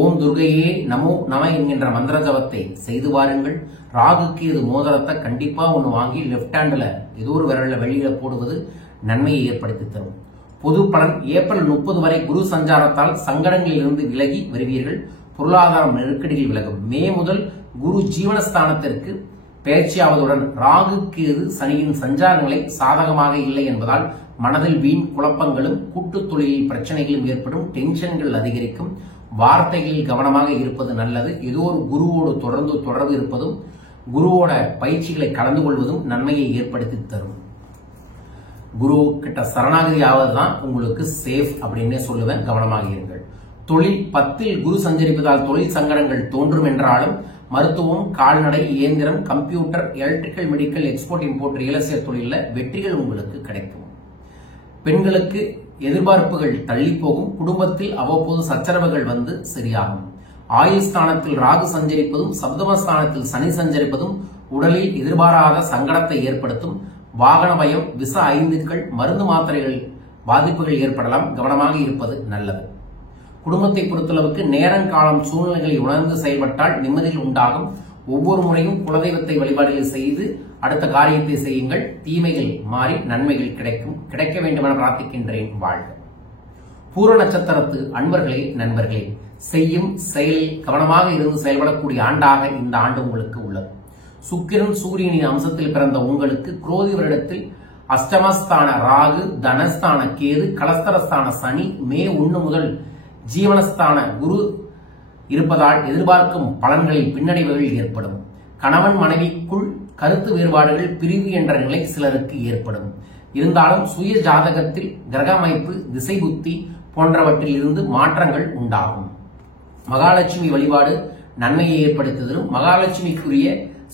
ஓம் துர்கையே நமோ நம என்கின்ற மந்திர ஜபத்தை செய்து வாருங்கள். ராகுக்கு இது மோதிரத்தை கண்டிப்பா ஒன்று வாங்கி லெப்ட் ஹேண்ட்ல ஏதோ ஒரு விரல்ல வெளியில போடுவது நன்மையை ஏற்படுத்தி தரும். பொது பலன் ஏப்ரல் 30 வரை குரு சஞ்சாரத்தால் சங்கடங்களில் இருந்து விலகி வருவீர்கள். பொருளாதாரம் நெருக்கடிகள் விலகும். மே முதல் குரு ஜீவனஸ்தானத்திற்கு பயிற்சியாவதுடன் ராகு கேது சனியின் சஞ்சாரங்களை சாதகமாக இல்லை என்பதால் மனதில் வீண் குழப்பங்களும் கூட்டுத் தொழிலில் பிரச்சனைகளும் ஏற்படும். டென்ஷன்கள் அதிகரிக்கும். வார்த்தைகளில் கவனமாக இருப்பது நல்லது. ஏதோ ஒரு குருவோடு தொடர்பு இருப்பதும் குருவோட பயிற்சிகளை கலந்து கொள்வதும் நன்மையை ஏற்படுத்தி தரும். குரு கிட்ட சரணாகதி ஆவதுதான் உங்களுக்கு சேஃப் அப்படின்னு சொல்லுவேன். கவனமாக இருங்கள். தொழில் 10ல் குரு சஞ்சரிப்பதால் தொழில் சங்கடங்கள் தோன்றும் என்றாலும் மருத்துவம், கால்நடை, இயந்திரம், computer, electrical, medical, export, import, real estate தொழிலில் வெற்றிகள் உங்களுக்கு கிடைக்கும். பெண்களுக்கு எதிர்பார்ப்புகள் தள்ளி போகும். குடும்பத்தில் அவ்வப்போது சச்சரவுகள் வந்து சரியாகும். ஆயுள் ஸ்தானத்தில் ராகு சஞ்சரிப்பதும் சப்தமஸ்தானத்தில் சனி சஞ்சரிப்பதும் உடலில் எதிர்பாராத சங்கடத்தை ஏற்படுத்தும். வாகன பயம், விஷ ஐந்துக்கள், மருந்து மாத்திரைகள் பாதிப்புகள் ஏற்படலாம். கவனமாக இருப்பது நல்லது. குடும்பத்தை பொறுத்தளவுக்கு நேரங்காலம் சூழ்நிலைகளை உணர்ந்து செயல்பட்டால் நிம்மதியில் உண்டாகும். ஒவ்வொரு முறையும் குலதெய்வத்தை வழிபாடுகள் செய்து அடுத்த காரியத்தை செய்யுங்கள். தீமைகள் மாறி நன்மைகள் கிடைக்கும். கிடைக்க வேண்டும் என பிரார்த்திக்கின்றேன். வாழ்க. பூர நட்சத்திரத்து அன்பர்களே, நண்பர்களே, செய்யும் செயலில் கவனமாக இருந்து செயல்படக்கூடிய ஆண்டாக இந்த ஆண்டு உங்களுக்கு உள்ளது. சுக்கிரன் சூரியனின் அம்சத்தில் பிறந்த உங்களுக்கு குரோதி வருடத்தில் அஷ்டமஸ்தான ராகு, தனஸ்தான கேது, கலஸ்தரஸ்தான சனி, மே 1 முதல் ஜீவனஸ்தான குரு இருப்பதால் எதிர்பார்க்கும் பலன்களில் பின்னடைவுகள் ஏற்படும். கணவன் மனைவிக்குள் கருத்து வேறுபாடுகள், பிரிவு என்ற நிலை சிலருக்கு ஏற்படும். இருந்தாலும் சுய ஜாதகத்தில் கிரக அமைப்பு, திசை புத்தி போன்றவற்றில் இருந்து மாற்றங்கள் உண்டாகும். மகாலட்சுமி வழிபாடு நன்மையை ஏற்படுத்தி தரும். மகாலட்சுமிக்குரிய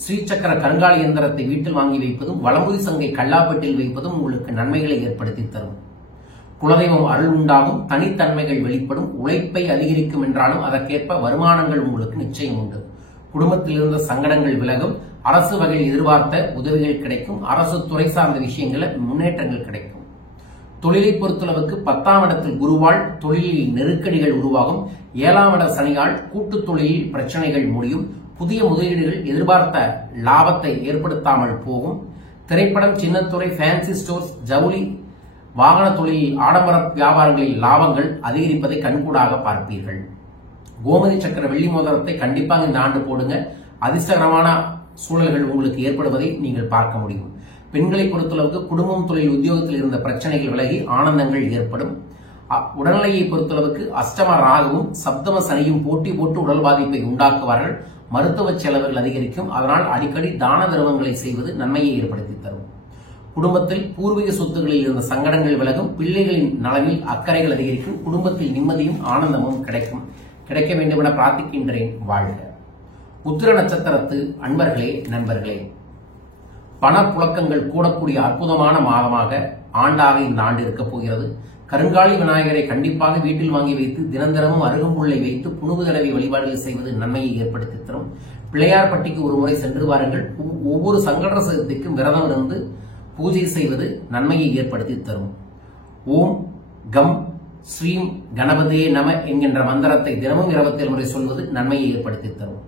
ஸ்ரீசக்கர கருங்காலி இயந்திரத்தை வீட்டில் வாங்கி வைப்பதும் வலம்புரி சங்கை கல்லாப்பட்டில் வைப்பதும் உங்களுக்கு நன்மைகளை ஏற்படுத்தி தரும். குலதெய்வம் அருள் உண்டாகும். தனித்தன்மைகள் வெளிப்படும். உழைப்பை அதிகரிக்கும் என்றாலும் அதற்கேற்ப வருமானங்கள் உங்களுக்கு நிச்சயம் உண்டு. குடும்பத்தில் இருந்த சங்கடங்கள் விலகும். அரசு வகையில் எதிர்பார்த்த உதவிகள் கிடைக்கும். அரசு துறை சார்ந்த விஷயங்களில் முன்னேற்றங்கள் கிடைக்கும். தொழிலை பொறுத்தளவுக்கு 10ஆம் இடத்தில் குருவால் தொழிலில் நெருக்கடிகள் உருவாகும். 7ஆம் இட சனியால் கூட்டு தொழிலில் பிரச்சனைகள் முடியும். புதிய முதலீடுகள் எதிர்பார்த்த லாபத்தை ஏற்படுத்தாமல் போகும். திரைப்படம், சின்னத்துறை, ஃபேன்சி ஸ்டோர்ஸ், ஜவுளி, வாகன தொழிலில் ஆடம்பர வியாபாரங்களில் லாபங்கள் அதிகரிப்பதை கண்கூடாக பார்ப்பீர்கள். கோமதி சக்கர வெள்ளி மோதிரத்தை கண்டிப்பாக இந்த ஆண்டு போடுங்க. அதிர்ஷ்டகரமான சூழல்கள் உங்களுக்கு ஏற்படுவதை நீங்கள் பார்க்க முடியும். பெண்களை பொறுத்தளவுக்கு குடும்பம், தொழில், உத்தியோகத்தில் இருந்த பிரச்சனைகள் விலகி ஆனந்தங்கள் ஏற்படும். உடல்நிலையை பொறுத்தளவுக்கு அஷ்டம ராகுவும் சப்தம சனியும் போட்டி போட்டு உடல் பாதிப்பை உண்டாக்குவார்கள். மருத்துவ செலவுகள் அதிகரிக்கும். அதனால் அடிக்கடி தான தர்மங்களை செய்வது நன்மையை ஏற்படுத்தி தரும். குடும்பத்தில் பூர்வீக சொத்துகளில் இருந்த சங்கடங்கள் விலகும். பிள்ளைகளின் நலனில் அக்கறைகள் அதிகரிக்கும். குடும்பத்தில் நிம்மதியும் ஆனந்தமும் கிடைக்க வேண்டும் என பிரார்த்திக்கின்றேன். வாழ்க. உத்திர நட்சத்திரத்து அன்பர்களே, நண்பர்களே, பணப்புழக்கங்கள் கூடக்கூடிய அற்புதமான மாதமாக ஆண்டாக இந்த ஆண்டு இருக்க போகிறது. கருங்காலி விநாயகரை கண்டிப்பாக வீட்டில் வாங்கி வைத்து தினந்தரமும் அருகம்புல்லை வைத்து புனுகு தடவை வழிபாடுகள் செய்வது நன்மையை ஏற்படுத்தி தரும். பிள்ளையார்பட்டிக்கு ஒரு முறை சென்று வாருங்கள். ஒவ்வொரு சங்கட சதுர்த்திக்கும் விரதம் இருந்து பூஜை செய்வது நன்மையை ஏற்படுத்தி தரும். ஓம் கம் ஸ்ரீம் கணபதே நம என்கின்ற மந்திரத்தை தினமும் 27 முறை சொல்வது நன்மையை ஏற்படுத்தி தரும்.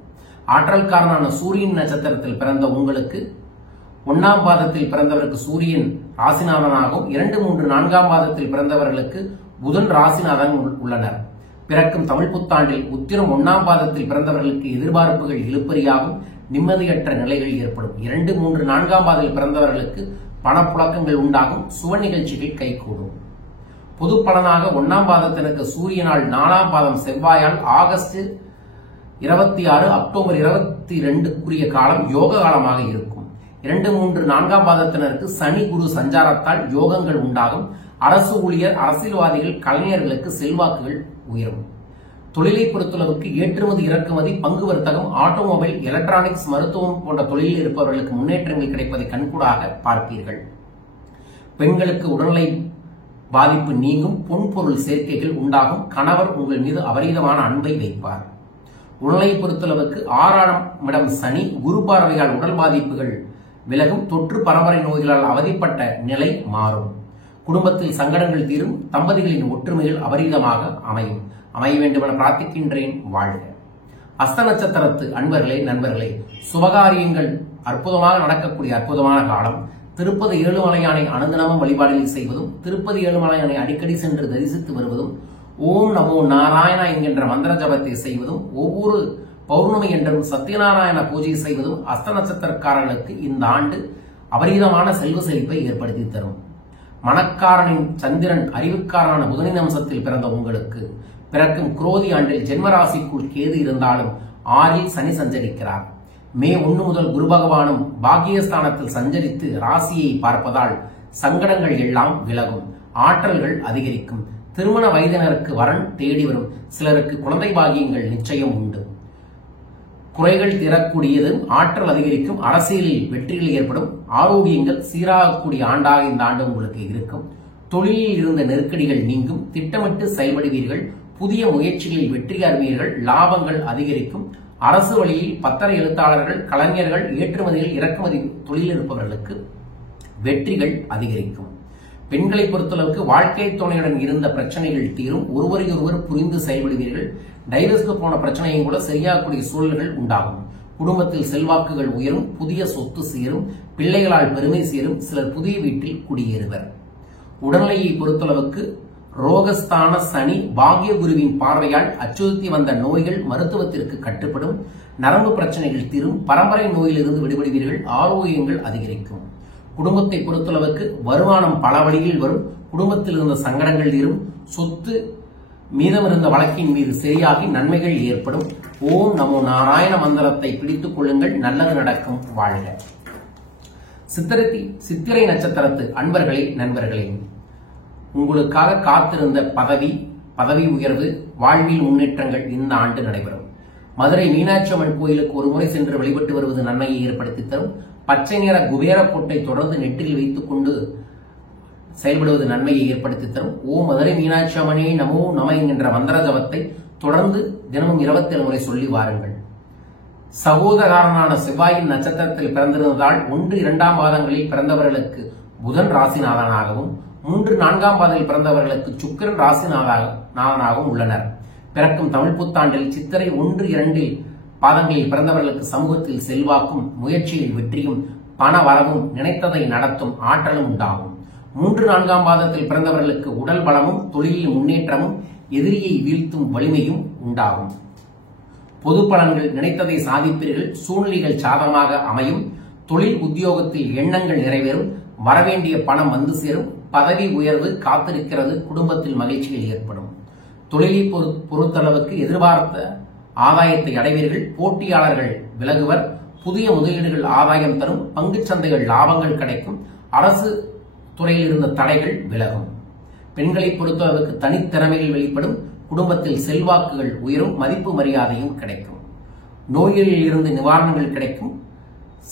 ஆற்றல்காரனான சூரியன் நட்சத்திரத்தில் பிறந்த உங்களுக்கு 1ஆம் பாதத்தில் பிறந்தவருக்கு சூரியன் ராசிநாதனாகவும் 2, 3, 4ஆம் பாதத்தில் பிறந்தவர்களுக்கு புதன் ராசிநாதன் உள்ளனர். பிறக்கும் தமிழ் புத்தாண்டில் உத்திரம் 1ஆம் பாதத்தில் பிறந்தவர்களுக்கு எதிர்பார்ப்புகள் இழுப்பறியாகும். நிம்மதியற்ற நிலைகள் ஏற்படும். 2, 3, 4ஆம் பாதத்தில் பிறந்தவர்களுக்கு பணப்புழக்கங்கள் உண்டாகும். சுவ நிகழ்ச்சிகள் கைகூடும். பொது பலனாக 1ஆம் பாதத்தினருக்கு சூரியனால், 4ஆம் பாதம் செவ்வாயால் ஆகஸ்ட் 26, அக்டோபர் 22 காலம் யோக காலமாக இருக்கும். 2, 3, 4ஆம் பாதத்தினருக்கு சனி குரு சஞ்சாரத்தால் யோகங்கள் உண்டாகும். அரசு ஊழியர், அரசியல்வாதிகள், கலைஞர்களுக்கு செல்வாக்குகள் உயரும். தொழிலை பொறுத்தளவுக்கு ஏற்றுமதி, இறக்குமதி, பங்கு வர்த்தகம், ஆட்டோமொபைல், எலக்ட்ரானிக்ஸ், மருத்துவம் போன்ற தொழிலில் இருப்பவர்களுக்கு முன்னேற்றங்கள் கிடைப்பதை கண்கூடாக பார்ப்பீர்கள். பெண்களுக்கு உடல்நிலை பாதிப்பு நீங்கும். பொன்பொருள் சேர்க்கைகள் உண்டாகும். கணவர் உங்கள் மீது அபரிதமான அன்பை வைப்பார். உடலை பொறுத்தளவுக்கு 6ஆம் இடம் சனி குரு பார்வையால் உடல் பாதிப்புகள் விலகும். தொற்று பரம்பரை நோய்களால் அவதிப்பட்ட நிலை மாறும். குடும்பத்தில் சங்கடங்கள் தீரும். தம்பதிகளின் ஒற்றுமைகள் அபரிதமாக அமைய வேண்டும் என பிரார்த்திக்கின்றேன். வாழ்க. அஸ்த நட்சத்திரத்து அன்பர்களே, நண்பர்களே, சுபகாரியங்கள் அற்புதமாக நடக்கக்கூடிய அற்புதமான காலம். திருப்பதி ஏழுமலையானை அனுதினமும் வழிபாடுகள் செய்வதும், திருப்பதி ஏழுமலையானை அடிக்கடி சென்று தரிசித்து வருவதும், ஓம் நமோ நாராயணா என்கின்ற மந்திர ஜபத்தை செய்வதும், ஒவ்வொரு பௌர்ணமி என்றும் சத்யநாராயண பூஜை செய்வதும் அஸ்த நட்சத்திரக்காரர்களுக்கு இந்த ஆண்டு அபரீதமான செல்வ செழிப்பை ஏற்படுத்தி தரும். மணக்காரனின் சந்திரன் அறிவுக்காரனான புதனின் அம்சத்தில் பிறந்த உங்களுக்கு பிறக்கும் குரோதி ஆண்டில் ஜென்மராசிக்குள் கேது இருந்தாலும் 6இல் சனி சஞ்சரிக்கிறார். மே 1 முதல் குரு பகவானும் பாக்கியஸ்தானத்தில் சஞ்சரித்து ராசியை பார்ப்பதால் சங்கடங்கள் எல்லாம் விலகும். ஆற்றல்கள் அதிகரிக்கும். திருமண வயதினருக்கு வரன் தேடி வரும். சிலருக்கு குழந்தை பாகியங்கள் நிச்சயம் உண்டு. குறைகள் தீரக்கூடியது. ஆற்றல் அதிகரிக்கும். அரசியலில் வெற்றிகள் ஏற்படும். ஆரோக்கியங்கள் சீராகக்கூடிய ஆண்டாக இந்த ஆண்டு உங்களுக்கு இருக்கும். தொழிலில் இருந்த நெருக்கடிகள் நீங்கும். திட்டமிட்டு செயல்படுவீர்கள். புதிய முயற்சிகளில் வெற்றி அறிவீர்கள். லாபங்கள் அதிகரிக்கும். அரசு வழியில் பத்திர எழுத்தாளர்கள், கலைஞர்கள், ஏற்றுமதியில் இறக்குமதி தொழில் இருப்பவர்களுக்கு வெற்றிகள் அதிகரிக்கும். பெண்களை பொறுத்தளவுக்கு வாழ்க்கை துணையுடன் இருந்த பிரச்சனைகள் தீரும். ஒருவரையொருவர் புரிந்து செயல்படுவீர்கள். டைவர்ஸ்க்கு போன பிரச்சனையும் கூட சரியாகக்கூடிய சூழல்கள் உண்டாகும். குடும்பத்தில் செல்வாக்குகள் உயரும். புதிய சொத்து சேரும். பிள்ளைகளால் பெருமை சேரும். சிலர் புதிய வீட்டில் குடியேறுவர். உடல்நிலையை பொறுத்தளவுக்கு ரோகஸ்தான சனி பாக்ய குருவின் பார்வையால் அச்சுறுத்தி வந்த நோய்கள் மருத்துவத்திற்கு கட்டுப்படும். நரம்பு பிரச்சனைகள் தீரும். பரம்பரை நோயிலிருந்து விடுபடுவீர்கள். ஆரோக்கியங்கள் அதிகரிக்கும். குடும்பத்தை பொறுத்தளவுக்கு வருமானம் பல வழியில் வரும். குடும்பத்தில் இருந்த சங்கடங்கள் தீரும். சொத்து மீதமிருந்த வழக்கின் மீது சரியாகி நன்மைகள் ஏற்படும். ஓம் நமோ நாராயண மந்திரத்தை பிடித்துக் கொள்ளுங்கள். நல்லது நடக்கும். வாழ்க. சித்திரை நட்சத்திரத்து அன்பர்களே, நண்பர்களே, உங்களுக்காக காத்திருந்த பதவி உயர்வு, வாழ்வில் முன்னேற்றங்கள் இந்த ஆண்டு நடைபெறும். மதுரை மீனாட்சி அம்மன் கோயிலுக்கு ஒரு முறை சென்று வழிபட்டு வருவது நன்மையை ஏற்படுத்தி தரும். பச்சை நிற குபேர பொட்டை தொடர்ந்து நெற்றில் வைத்துக் கொண்டு செயல்படுவது நன்மையை ஏற்படுத்தி தரும். ஓம் மதுரை மீனாட்சி அம்மனே நமோ நம என்கின்ற மந்திர ஜபத்தை தொடர்ந்து தினமும் 27 முறை சொல்லி வாருங்கள். சகோதரனான செவ்வாயின் நட்சத்திரத்தில் பிறந்திருந்ததால் 1, 2ஆம் பாதங்களில் பிறந்தவர்களுக்கு புதன் ராசிநாதனாகவும் 3, 4ஆம் பாதத்தில் பிறந்தவர்களுக்கு சுக்கிரன் ராசிநாதனாகவும் உள்ளனர். பிறக்கும் தமிழ் புத்தாண்டில் சித்திரை 1, 2 பாதங்களில் பிறந்தவர்களுக்கு சமூகத்தில் செல்வாக்கும், முயற்சியில் வெற்றியும், பண வரவும், நினைத்ததை நடத்தும் ஆற்றலும் உண்டாகும். 3, 4ஆம் பாதத்தில் பிறந்தவர்களுக்கு உடல் பலமும், தொழிலில் முன்னேற்றமும், எதிரியை வீழ்த்தும் வலிமையும் உண்டாகும். பொது பலன்கள் நினைத்ததை சாதிப்பீர்கள். சூழ்நிலைகள் சாதகமாக அமையும். தொழில் உத்தியோகத்தில் எண்ணங்கள் நிறைவேறும். வரவேண்டிய பணம் வந்து சேரும். பதவி உயர்வு காத்திருக்கிறது. குடும்பத்தில் மகிழ்ச்சிகள் ஏற்படும். தொழிலை பொறுத்தளவுக்கு எதிர்பார்த்த ஆதாயத்தை அடைவீர்கள். போட்டியாளர்கள் விலகுவர். புதிய முதலீடுகள் ஆதாயம் தரும். பங்குச் சந்தைகள் லாபங்கள் கிடைக்கும். அரசு துறையில் இருந்த தடைகள் விலகும். பெண்களை பொறுத்தளவுக்கு தனித்திறமைகள் வெளிப்படும். குடும்பத்தில் செல்வாக்குகள் உயரும். மதிப்பு மரியாதையும் கிடைக்கும். நோய்களில் இருந்து நிவாரணங்கள் கிடைக்கும்.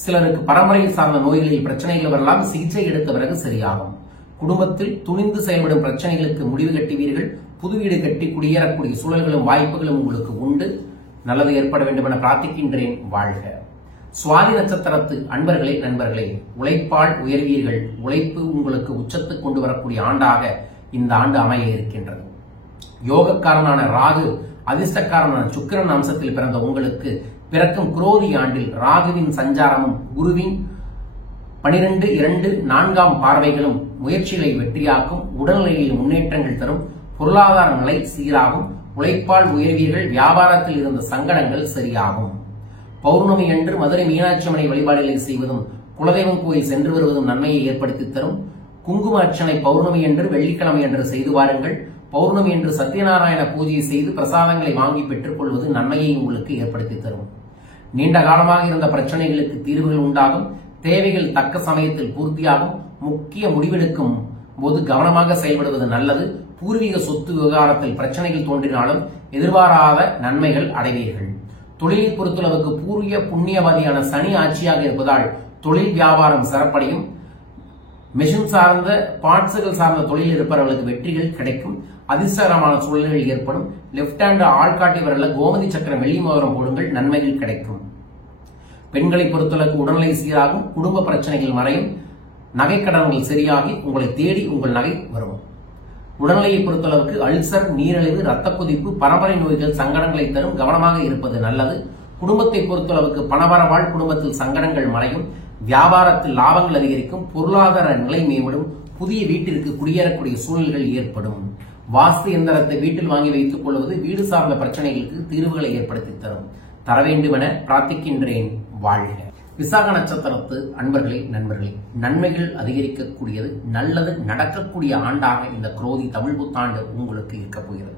சிலருக்கு பரம்பரையில் சார்ந்த நோய்களில் பிரச்சனைகள் வரலாம். சிகிச்சை எடுத்த பிறகு சரியாகும். குடும்பத்தில் துணிந்து செயல்படும் பிரச்சனைகளுக்கு முடிவு கட்டுவீர்கள். புது வீடு கட்டி குடியேறக்கூடிய சூழல்களும் வாய்ப்புகளும் உங்களுக்கு உண்டு. நல்லது ஏற்பட வேண்டும் என பிரார்த்திக்கின்றேன். வாழ்க. சுவாதி நட்சத்திரத்து அன்பர்களே, நண்பர்களே, உழைப்பால் உயர்வீர்கள். உழைப்பு உங்களுக்கு உச்சத்துக்கு கொண்டு வரக்கூடிய ஆண்டாக இந்த ஆண்டு அமைய இருக்கின்றது. யோகக்காரனான ராகு, அதிர்ஷ்டக்காரனான சுக்கிரன் அம்சத்தில் பிறந்த உங்களுக்கு பிறக்கும் குரோதி ஆண்டில் ராகுவின் சஞ்சாரமும் குருவின் 12, 2, 4ஆம் பார்வைகளும் முயற்சிகளை வெற்றியாக்கும். உடல்நிலையில் முன்னேற்றங்கள் தரும். பொருளாதார நிலை சீராகும். உழைப்பால் உயர்வீர்கள். வியாபாரத்தில் இருந்த சங்கடங்கள் சரியாகும். பௌர்ணமி அன்று மதுரை மீனாட்சி அம்மனை வழிபாடுகளை செய்வதும், குலதெய்வம் கோயில் சென்று வருவதும் நன்மையை ஏற்படுத்தி தரும். குங்கும அர்ச்சனை பௌர்ணமி அன்று, வெள்ளிக்கிழமை அன்று செய்து வாருங்கள். பௌர்ணமி அன்று சத்யநாராயண பூஜை செய்து பிரசாதங்களை வாங்கி பெற்றுக் கொள்வது நன்மையை உங்களுக்கு ஏற்படுத்தி தரும். நீண்ட காலமாக இருந்த பிரச்சனைகளுக்கு தீர்வுகள் உண்டாகும். தேவைகள் தக்க சமயத்தில் பூர்த்தியாகும். முக்கிய முடிவெடுக்கும் போது கவனமாக செயல்படுவது நல்லது. பூர்வீக சொத்து விவகாரத்தில் பிரச்சனைகள் தோன்றினாலும் எதிர்பாராத நன்மைகள் அடைவீர்கள். தொழிலை பொறுத்தளவுக்கு பூர்வீக புண்ணியவாதியான சனி ஆட்சியாக இருப்பதால் தொழில் வியாபாரம் சிறப்படையும். மெஷின் சார்ந்த பார்ட்ஸுகள் சார்ந்த தொழில் இருப்பவர்களுக்கு வெற்றிகள் கிடைக்கும். அதிர்ஷ்டகரமான சூழ்நிலைகள் ஏற்படும். லெப்ட் ஹேண்ட் ஆள்காட்டி வரல கோமதி சக்கரம் வெள்ளி மோதிரம் போடுங்கள். நன்மைகள் கிடைக்கும். பெண்களை பொறுத்தளவுக்கு உடல்நிலை சீராகும். குடும்ப பிரச்சனைகள் மறையும். நகைக்கடன்கள் சரியாகி உங்களை தேடி உங்கள் நகை வரும். உடல்நிலையை பொறுத்தளவுக்கு அல்சர், நீரிழிவு, ரத்த கொதிப்பு, பரம்பரை நோய்கள் சங்கடங்களை தரும். கவனமாக இருப்பது நல்லது. குடும்பத்தை பொறுத்தளவுக்கு பணவரவால் குடும்பத்தில் சங்கடங்கள் மறையும். வியாபாரத்தில் லாபங்கள் அதிகரிக்கும். பொருளாதார நிலை மேம்படும். புதிய வீட்டிற்கு குடியேறக்கூடிய சூழ்நிலைகள் ஏற்படும். வாஸ்து எந்திரத்தை வீட்டில் வாங்கி வைத்துக் கொள்வது வீடு சார்ந்த பிரச்சனைகளுக்கு தீர்வுகளை ஏற்படுத்தி தர வேண்டும் என பிரார்த்திக்கின்றேன். வாழ்க. விசாக நட்சத்திரத்து அன்பர்களே, நண்பர்களே, நன்மைகள் அதிகரிக்கக்கூடியது, நல்லது நடக்கக்கூடிய ஆண்டாக இந்த குரோதி தமிழ் புத்தாண்டு உங்களுக்கு இருக்க போகிறது.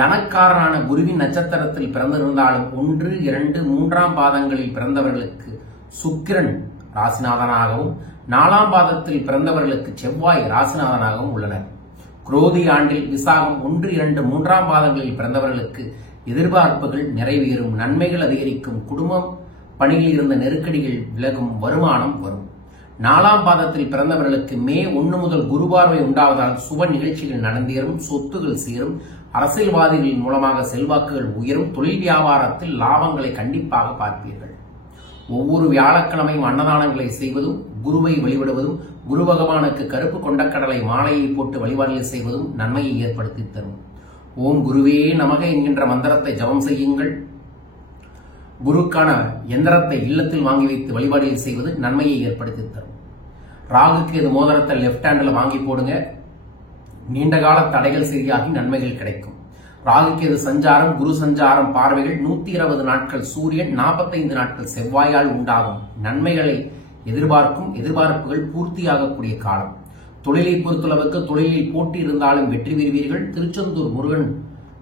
தனக்காரனான குருவின் நட்சத்திரத்தில் பிறந்திருந்தாலும் 1, 2, 3ஆம் பாதங்களில் பிறந்தவர்களுக்கு சுக்கிரன் ராசிநாதனாகவும் 4ஆம் பாதத்தில் பிறந்தவர்களுக்கு செவ்வாய் ராசிநாதனாகவும் உள்ளனர். குரோதி ஆண்டில் விசாகம் 1, 2, 3ஆம் பாதங்களில் பிறந்தவர்களுக்கு எதிர்பார்ப்புகள் நிறைவேறும். நன்மைகள் அதிகரிக்கும். குடும்பம் பணியில் இருந்த நெருக்கடிகள் விலகும். வருமானம் வரும். 4ஆம் பாதத்தில் பிறந்தவர்களுக்கு மே 1 முதல் குருபார்வை உண்டாவதால் சுப நிகழ்ச்சிகள் நடந்தேறும். சொத்துகள் சேரும். அரசியல்வாதிகளின் மூலமாக செல்வாக்குகள் உயரும். தொழில் வியாபாரத்தில் லாபங்களை கண்டிப்பாக பார்ப்பீர்கள். ஒவ்வொரு வியாழக்கிழமையும் அன்னதானங்களை செய்வதும், குருவை வழிபடுவதும், குரு பகவானுக்கு கருப்பு கொண்டக்கடலை மாலையை போட்டு வழிபாடுகள் செய்வதும் நன்மையை ஏற்படுத்தி தரும். ஓம் குருவே நமக என்கின்ற மந்திரத்தை ஜபம் செய்யுங்கள். குருக்கான எந்திரத்தை இல்லத்தில் வாங்கி வைத்து வழிபாடுகள் செய்வது நன்மையை ஏற்படுத்தி தரும். ராகுக்கு இது மோதிரத்தை லெப்ட் ஹேண்ட்ல வாங்கி போடுங்க. நீண்டகால தடைகள் சரியாகி நன்மைகள் கிடைக்கும். ராகுக்கு இது சஞ்சாரம், குரு சஞ்சாரம் பார்வைகள் 120 நாட்கள் சூரியன், 45 நாட்கள் செவ்வாயால் உண்டாகும் நன்மைகளை எதிர்பார்க்கும். எதிர்பார்ப்புகள் பூர்த்தியாகக்கூடிய காலம். தொழிலை பொறுத்தளவுக்கு தொழிலில் போட்டி இருந்தாலும் வெற்றி பெறுவீர்கள். திருச்செந்தூர் முருகன்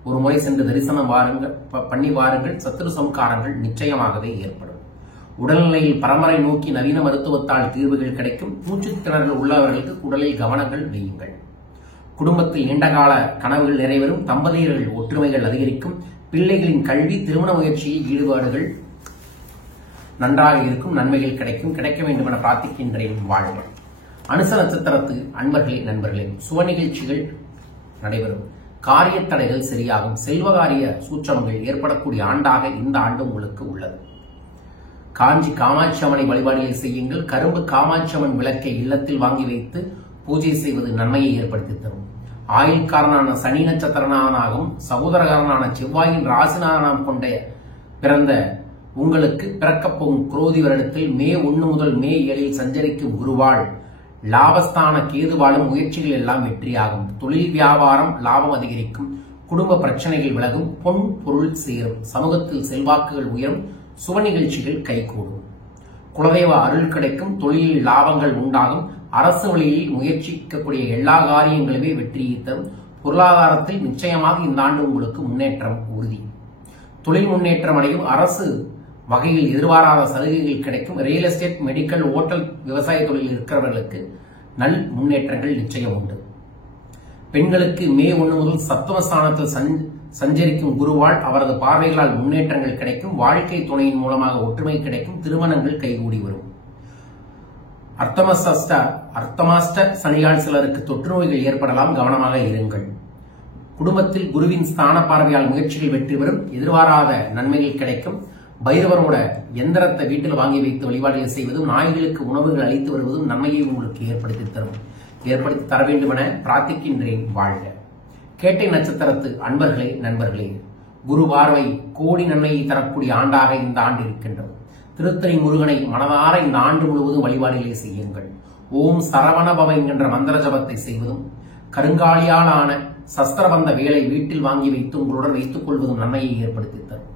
ஒரு முறை சென்று தரிசனம் பண்ணி வாருங்கள். சத்துரு சம்காரங்கள் நிச்சயமாகவே ஏற்படும். உடல்நிலையில் பரம்பரை நோக்கி நவீன மருத்துவத்தால் தீர்வுகள் கிடைக்கும். மூச்சுத் திணறல் உள்ளவர்களுக்கு உடலில் கவனங்கள் வையுங்கள். குடும்பத்தில் நீண்டகால கனவுகள் நிறைவேறும். தம்பதியர்கள் ஒற்றுமைகள் அதிகரிக்கும். பிள்ளைகளின் கல்வி, திருமண முயற்சியில் ஈடுபாடுகள் நன்றாக இருக்கும். நன்மைகள் கிடைக்க வேண்டும் என பிரார்த்திக்கின்றேன். வாழ்க. அனுச நட்சத்திரத்து அன்பர்களே, நண்பர்களே, சுப நிகழ்ச்சிகள் நடைபெறும். காரிய தடைகள் சரியாகும். செல்வகாரிய சூற்றங்கள் ஏற்படக்கூடிய ஆண்டாக இந்த ஆண்டு உங்களுக்கு உள்ளது. காஞ்சி காமாட்சி அம்மனை வழிபாடுகளை செய்யுங்கள். கரும்பு காமாட்சி அம்மன் விளக்கை இல்லத்தில் வாங்கி வைத்து பூஜை செய்வது நன்மையை ஏற்படுத்தி தரும். ஆயுள்காரனான சனி நட்சத்திரனாகவும் சகோதரகாரனான செவ்வாயின் ராசிநாதனம் கொண்ட பிறந்த உங்களுக்கு பிறக்கப் போகும் குரோதி வருடத்தில் மே 1 முதல் மே 7 சஞ்சரிக்கும் குருவால் லாபஸ்தான கேதுவாலும் முயற்சிகள் எல்லாம் வெற்றியாகும். தொழில் வியாபாரம் லாபம் அதிகரிக்கும். குடும்ப பிரச்சனைகள் விலகும். பொன் பொருள் சேரும். சமூகத்தில் செல்வாக்குகள் உயரும். சுப நிகழ்ச்சிகள் கைகூடும். குலதெய்வ அருள் கிடைக்கும். தொழிலில் லாபங்கள் உண்டாகும். அரசு வழியில் முயற்சிக்கக்கூடிய எல்லா காரியங்களுமே வெற்றியை தரும். பொருளாதாரத்தில் நிச்சயமாக இந்த ஆண்டு உங்களுக்கு முன்னேற்றம் உறுதி. தொழில் முன்னேற்றம் அடையும். அரசு வகையில் எதிர்பாராத சலுகைகள் கிடைக்கும். ரியல் எஸ்டேட், மெடிக்கல், ஓட்டல், விவசாய தொழில் இருக்கிறவர்களுக்கு நல் முன்னேற்றங்கள் நிச்சயம் உண்டு. பெண்களுக்கு மே 1 முதல் சப்தமஸ்தானத்தில் சஞ்சரிக்கும் குருவால் அவரது பார்வைகளால் முன்னேற்றங்கள் கிடைக்கும். வாழ்க்கை துணையின் மூலமாக ஒற்றுமை கிடைக்கும். திருமணங்கள் கைகூடி வரும். அர்த்தமாஸ்ட சனியால் சிலருக்கு தொற்று நோய்கள் ஏற்படலாம். கவனமாக இருங்கள். குடும்பத்தில் குருவின் ஸ்தான பார்வையால் முயற்சிகள் வெற்றி பெறும். எதிர்பாராத நன்மைகள் கிடைக்கும். பைரவரோட எந்திரத்தை வீட்டில் வாங்கி வைத்து வழிபாடுகள் செய்வதும், நாய்களுக்கு உணவுகள் அளித்து வருவதும் நன்மையை உங்களுக்கு ஏற்படுத்தி தர வேண்டும் என பிரார்த்திக்கின்றேன். வாழ்க. கேட்டை நட்சத்திரத்து அன்பர்களே, நண்பர்களே, குரு பார்வை கோடி நன்மையை தரக்கூடிய ஆண்டாக இந்த ஆண்டு இருக்கின்றது. திருத்தணி முருகனை மனதார இந்த ஆண்டு முழுவதும் வழிபாடுகளை செய்யுங்கள். ஓம் சரவணபவ என்கின்ற மந்திர ஜபத்தை செய்வதும், கருங்காலியாலான சஸ்திரபந்த வேலை வீட்டில் வாங்கி வைத்து உங்களுடன் வைத்துக் கொள்வதும் நன்மையை ஏற்படுத்தி தரும்.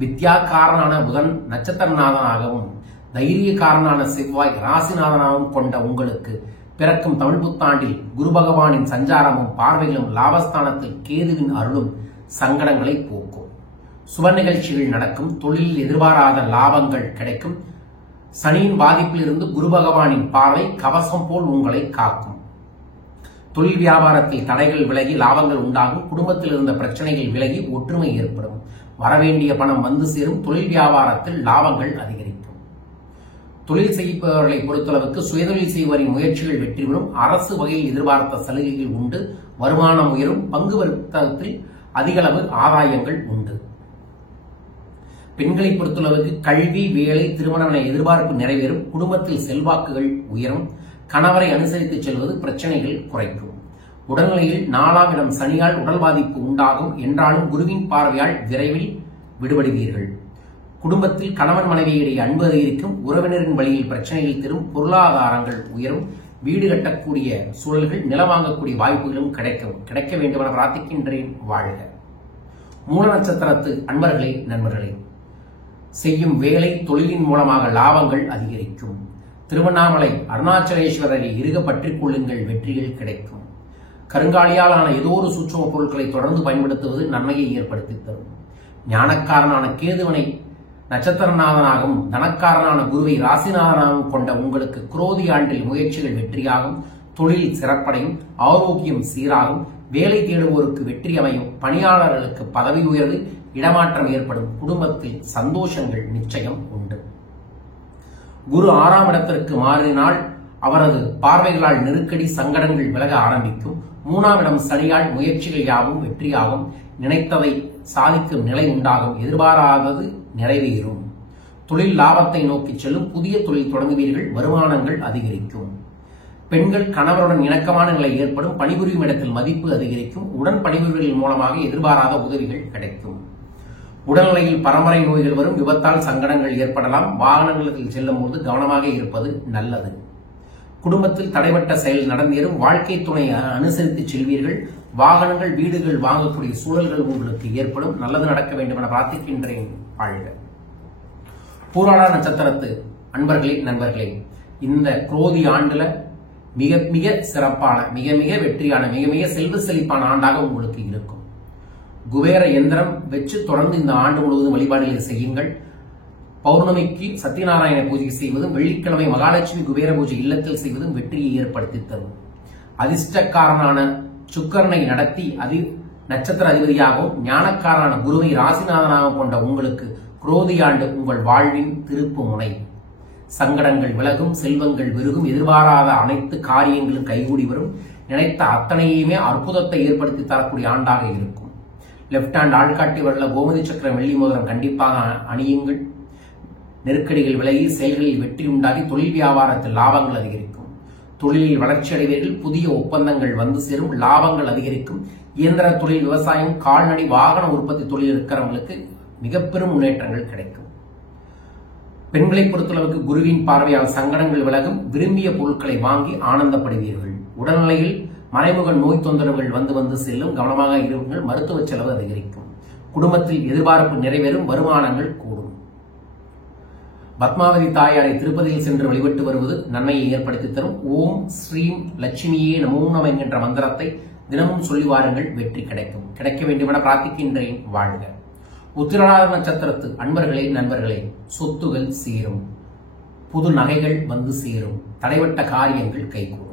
வித்யாக்காரனான புதன் நட்சத்திரநாதனாகவும் தைரியக்காரனான செவ்வாய் ராசிநாதனாகவும் கொண்ட உங்களுக்கு பிறக்கும் தமிழ் புத்தாண்டில் குரு பகவானின் சஞ்சாரமும் பார்வைகளும் லாபஸ்தானத்தில் கேதுவின் அருளும் சங்கடங்களை போக்கும். சுப நிகழ்ச்சிகள் நடக்கும். தொழிலில் எதிர்பாராத லாபங்கள் கிடைக்கும். சனியின் பாதிப்பில் இருந்து குரு பகவானின் பார்வை கவசம் போல் உங்களை காக்கும். தொழில் வியாபாரத்தில் தடைகள் விலகி லாபங்கள் உண்டாகும். குடும்பத்தில் இருந்த பிரச்சனைகள் விலகி ஒற்றுமை ஏற்படும். வரவேண்டிய பணம் வந்து சேரும். தொழில் வியாபாரத்தில் லாபங்கள் அதிகரிக்கும். தொழில் செய்பவர்களை பொறுத்தளவுக்கு சுயதொழில் செய்வரின் முயற்சிகள் வெற்றி பெறும். அரசு வகையில் எதிர்பார்த்த சலுகைகள் உண்டு. வருமானம் உயரும். பங்கு வர்த்தகத்தில் அதிகளவு ஆதாயங்கள் உண்டு. பெண்களை பொறுத்தளவுக்கு கல்வி, வேலை, திருமணம் என எதிர்பார்ப்பு நிறைவேறும். குடும்பத்தில் செல்வாக்குகள் உயரும். கணவரை அனுசரித்து செல்வது பிரச்சனைகள் குறைக்கும். உடல்நிலையில் 4ஆம் இடம் சனியால் உடல் பாதிப்பு உண்டாகும். என்றாலும் குருவின் பார்வையால் விரைவில் விடுபடுவீர்கள். குடும்பத்தில் கணவன் மனைவியிடையே அன்பு அதிகரிக்கும். உறவினரின் வழியில் பிரச்சனைகள் தரும். பொருளாதாரங்கள் உயரும். வீடு கட்டக்கூடிய சூழல்கள், நிலம் வாங்கக்கூடிய வாய்ப்புகளும் கிடைக்க வேண்டும் என பிரார்த்திக்கின்றேன். வாழ்க. மூல நட்சத்திரத்து அன்பர்களே, நண்பர்களே, செய்யும் வேலை தொழிலின் மூலமாக லாபங்கள் அதிகரிக்கும். திருவண்ணாமலை அருணாச்சலேஸ்வரரை இறுக பற்றிக் கொள்ளுங்கள். வெற்றிகள் கிடைக்கும். கருங்காலியாலான ஏதோ ஒரு சூட்சும பொருட்களை தொடர்ந்து பயன்படுத்துவது நன்மையை ஏற்படுத்தி தரும். ஞானக்காரனான கேதுவனை நட்சத்திரநாதனாகவும் தனக்காரனான குருவை ராசிநாதனாகவும் கொண்ட உங்களுக்கு குரோதி ஆண்டில் முயற்சிகள் வெற்றியாகும். தொழில் சிறப்படையும். ஆரோக்கியம் சீராகும். வேலை தேடுவோருக்கு வெற்றி அமையும். பணியாளர்களுக்கு பதவி உயர்வு, இடமாற்றம் ஏற்படும். குடும்பத்தில் சந்தோஷங்கள் நிச்சயம் உண்டு. குரு 6ஆம் இடத்திற்கு மாறினால் அவரது பார்வைகளால் நெருக்கடி சங்கடங்கள் விலக ஆரம்பிக்கும். 3ஆம் இடம் சனியால் முயற்சிகள் யாவும் வெற்றியாகும். நினைத்ததை சாதிக்கும் நிலை உண்டாகும். எதிர்பாராதது நிறைவேறும். தொழில் லாபத்தை நோக்கி செல்லும். புதிய தொழில் தொடங்குவீர்கள். வருமானங்கள் அதிகரிக்கும். பெண்கள் கணவருடன் இணக்கமான நிலை ஏற்படும். பணிபுரியும் இடத்தில் மதிப்பு அதிகரிக்கும். உடன் பணிபுரிவர்கள் மூலமாக எதிர்பாராத உதவிகள் கிடைக்கும். உடல்நிலையில் பரம்பரை நோய்கள் வரும். விபத்தால் சங்கடங்கள் ஏற்படலாம். வாகனங்களில் செல்லும் போது கவனமாக இருப்பது நல்லது. குடும்பத்தில் தடைபட்ட செயல் நடந்தேறும். வாழ்க்கை துணை அனுசரித்து செல்வீர்கள். வாகனங்கள் வீடுகள் வாங்கக்கூடிய சூழல்கள் உங்களுக்கு ஏற்படும். நல்லது நடக்க வேண்டும் என பிரார்த்திக்கின்றேன். வாழ்க. பூராட நட்சத்திரத்து அன்பர்களே நண்பர்களே, இந்த குரோதி ஆண்டுல மிக மிக சிறப்பான மிக மிக வெற்றியான மிக மிக செல்வ செழிப்பான ஆண்டாக உங்களுக்கு இருக்கும். குபேர எந்திரம் வச்சு தொடர்ந்து இந்த ஆண்டு முழுவதும் வழிபாடுகளை செய்யுங்கள். பௌர்ணமிக்கு சத்யநாராயண பூஜை செய்வதும், வெள்ளிக்கிழமை மகாலட்சுமி குபேர பூஜை இல்லத்தில் செய்வதும் வெற்றியை ஏற்படுத்தி தரும். அதிர்ஷ்டக்காரனான சுக்கரனை நடத்தி நட்சத்திர அதிபதியாகவும் ஞானக்காரனான குருவை ராசிநாதனாக கொண்ட உங்களுக்கு குரோதி ஆண்டு உங்கள் வாழ்வின் திருப்பு முனை. சங்கடங்கள் விலகும். செல்வங்கள் பெருகும். எதிர்பாராத அனைத்து காரியங்களும் கைகூடி வரும். நினைத்த அத்தனையுமே அற்புதத்தை ஏற்படுத்தி தரக்கூடிய ஆண்டாக இருக்கும். லெப்ட் ஹேண்ட் ஆள்காட்டி வரல கோமதி சக்கரம் வெள்ளி மோதிரம் கண்டிப்பாக அணியுங்கள். நெருக்கடிகள் விலகி செயல்களில் வெற்றி உண்டாகி தொழில் வியாபாரத்தில் லாபங்கள் அதிகரிக்கும். தொழிலில் வளர்ச்சி அடைவீர்கள். புதிய ஒப்பந்தங்கள் வந்து சேரும். லாபங்கள் அதிகரிக்கும். இயந்திர தொழில், விவசாயம், கால்நடை, வாகன உற்பத்தி தொழில் இருக்கிறவங்களுக்கு மிக பெரும் முன்னேற்றங்கள் கிடைக்கும். பெண்களை பொறுத்தளவுக்கு குருவின் பார்வையால் சங்கடங்கள் விலகும். விரும்பிய பொருட்களை வாங்கி ஆனந்தப்படுவீர்கள். உடல்நிலையில் மறைமுக நோய் தொந்தரவுகள் வந்து செல்லும். கவனமாக இருங்கள். மருத்துவ செலவு அதிகரிக்கும். குடும்பத்தில் எதிர்பார்ப்பு நிறைவேறும். வருமானங்கள் கூடும். பத்மாவதி தாயாரை திருப்பதியில் சென்று வழிபட்டு வருவது நன்மையை ஏற்படுத்தி தரும். ஓம் ஸ்ரீம் லட்சுமியே நமோ நம என்கின்ற மந்திரத்தை தினமும் சொல்லி வாருங்கள். வெற்றி கிடைக்கும். கிடைக்க வேண்டும் என பிரார்த்திக்கின்றேன். வாழ்க. உத்திராட நட்சத்திரத்து அன்பர்களே நண்பர்களே, சொத்துகள் சேரும். புது நகைகள் வந்து சேரும். தடைபட்ட காரியங்கள் கைகூடும்.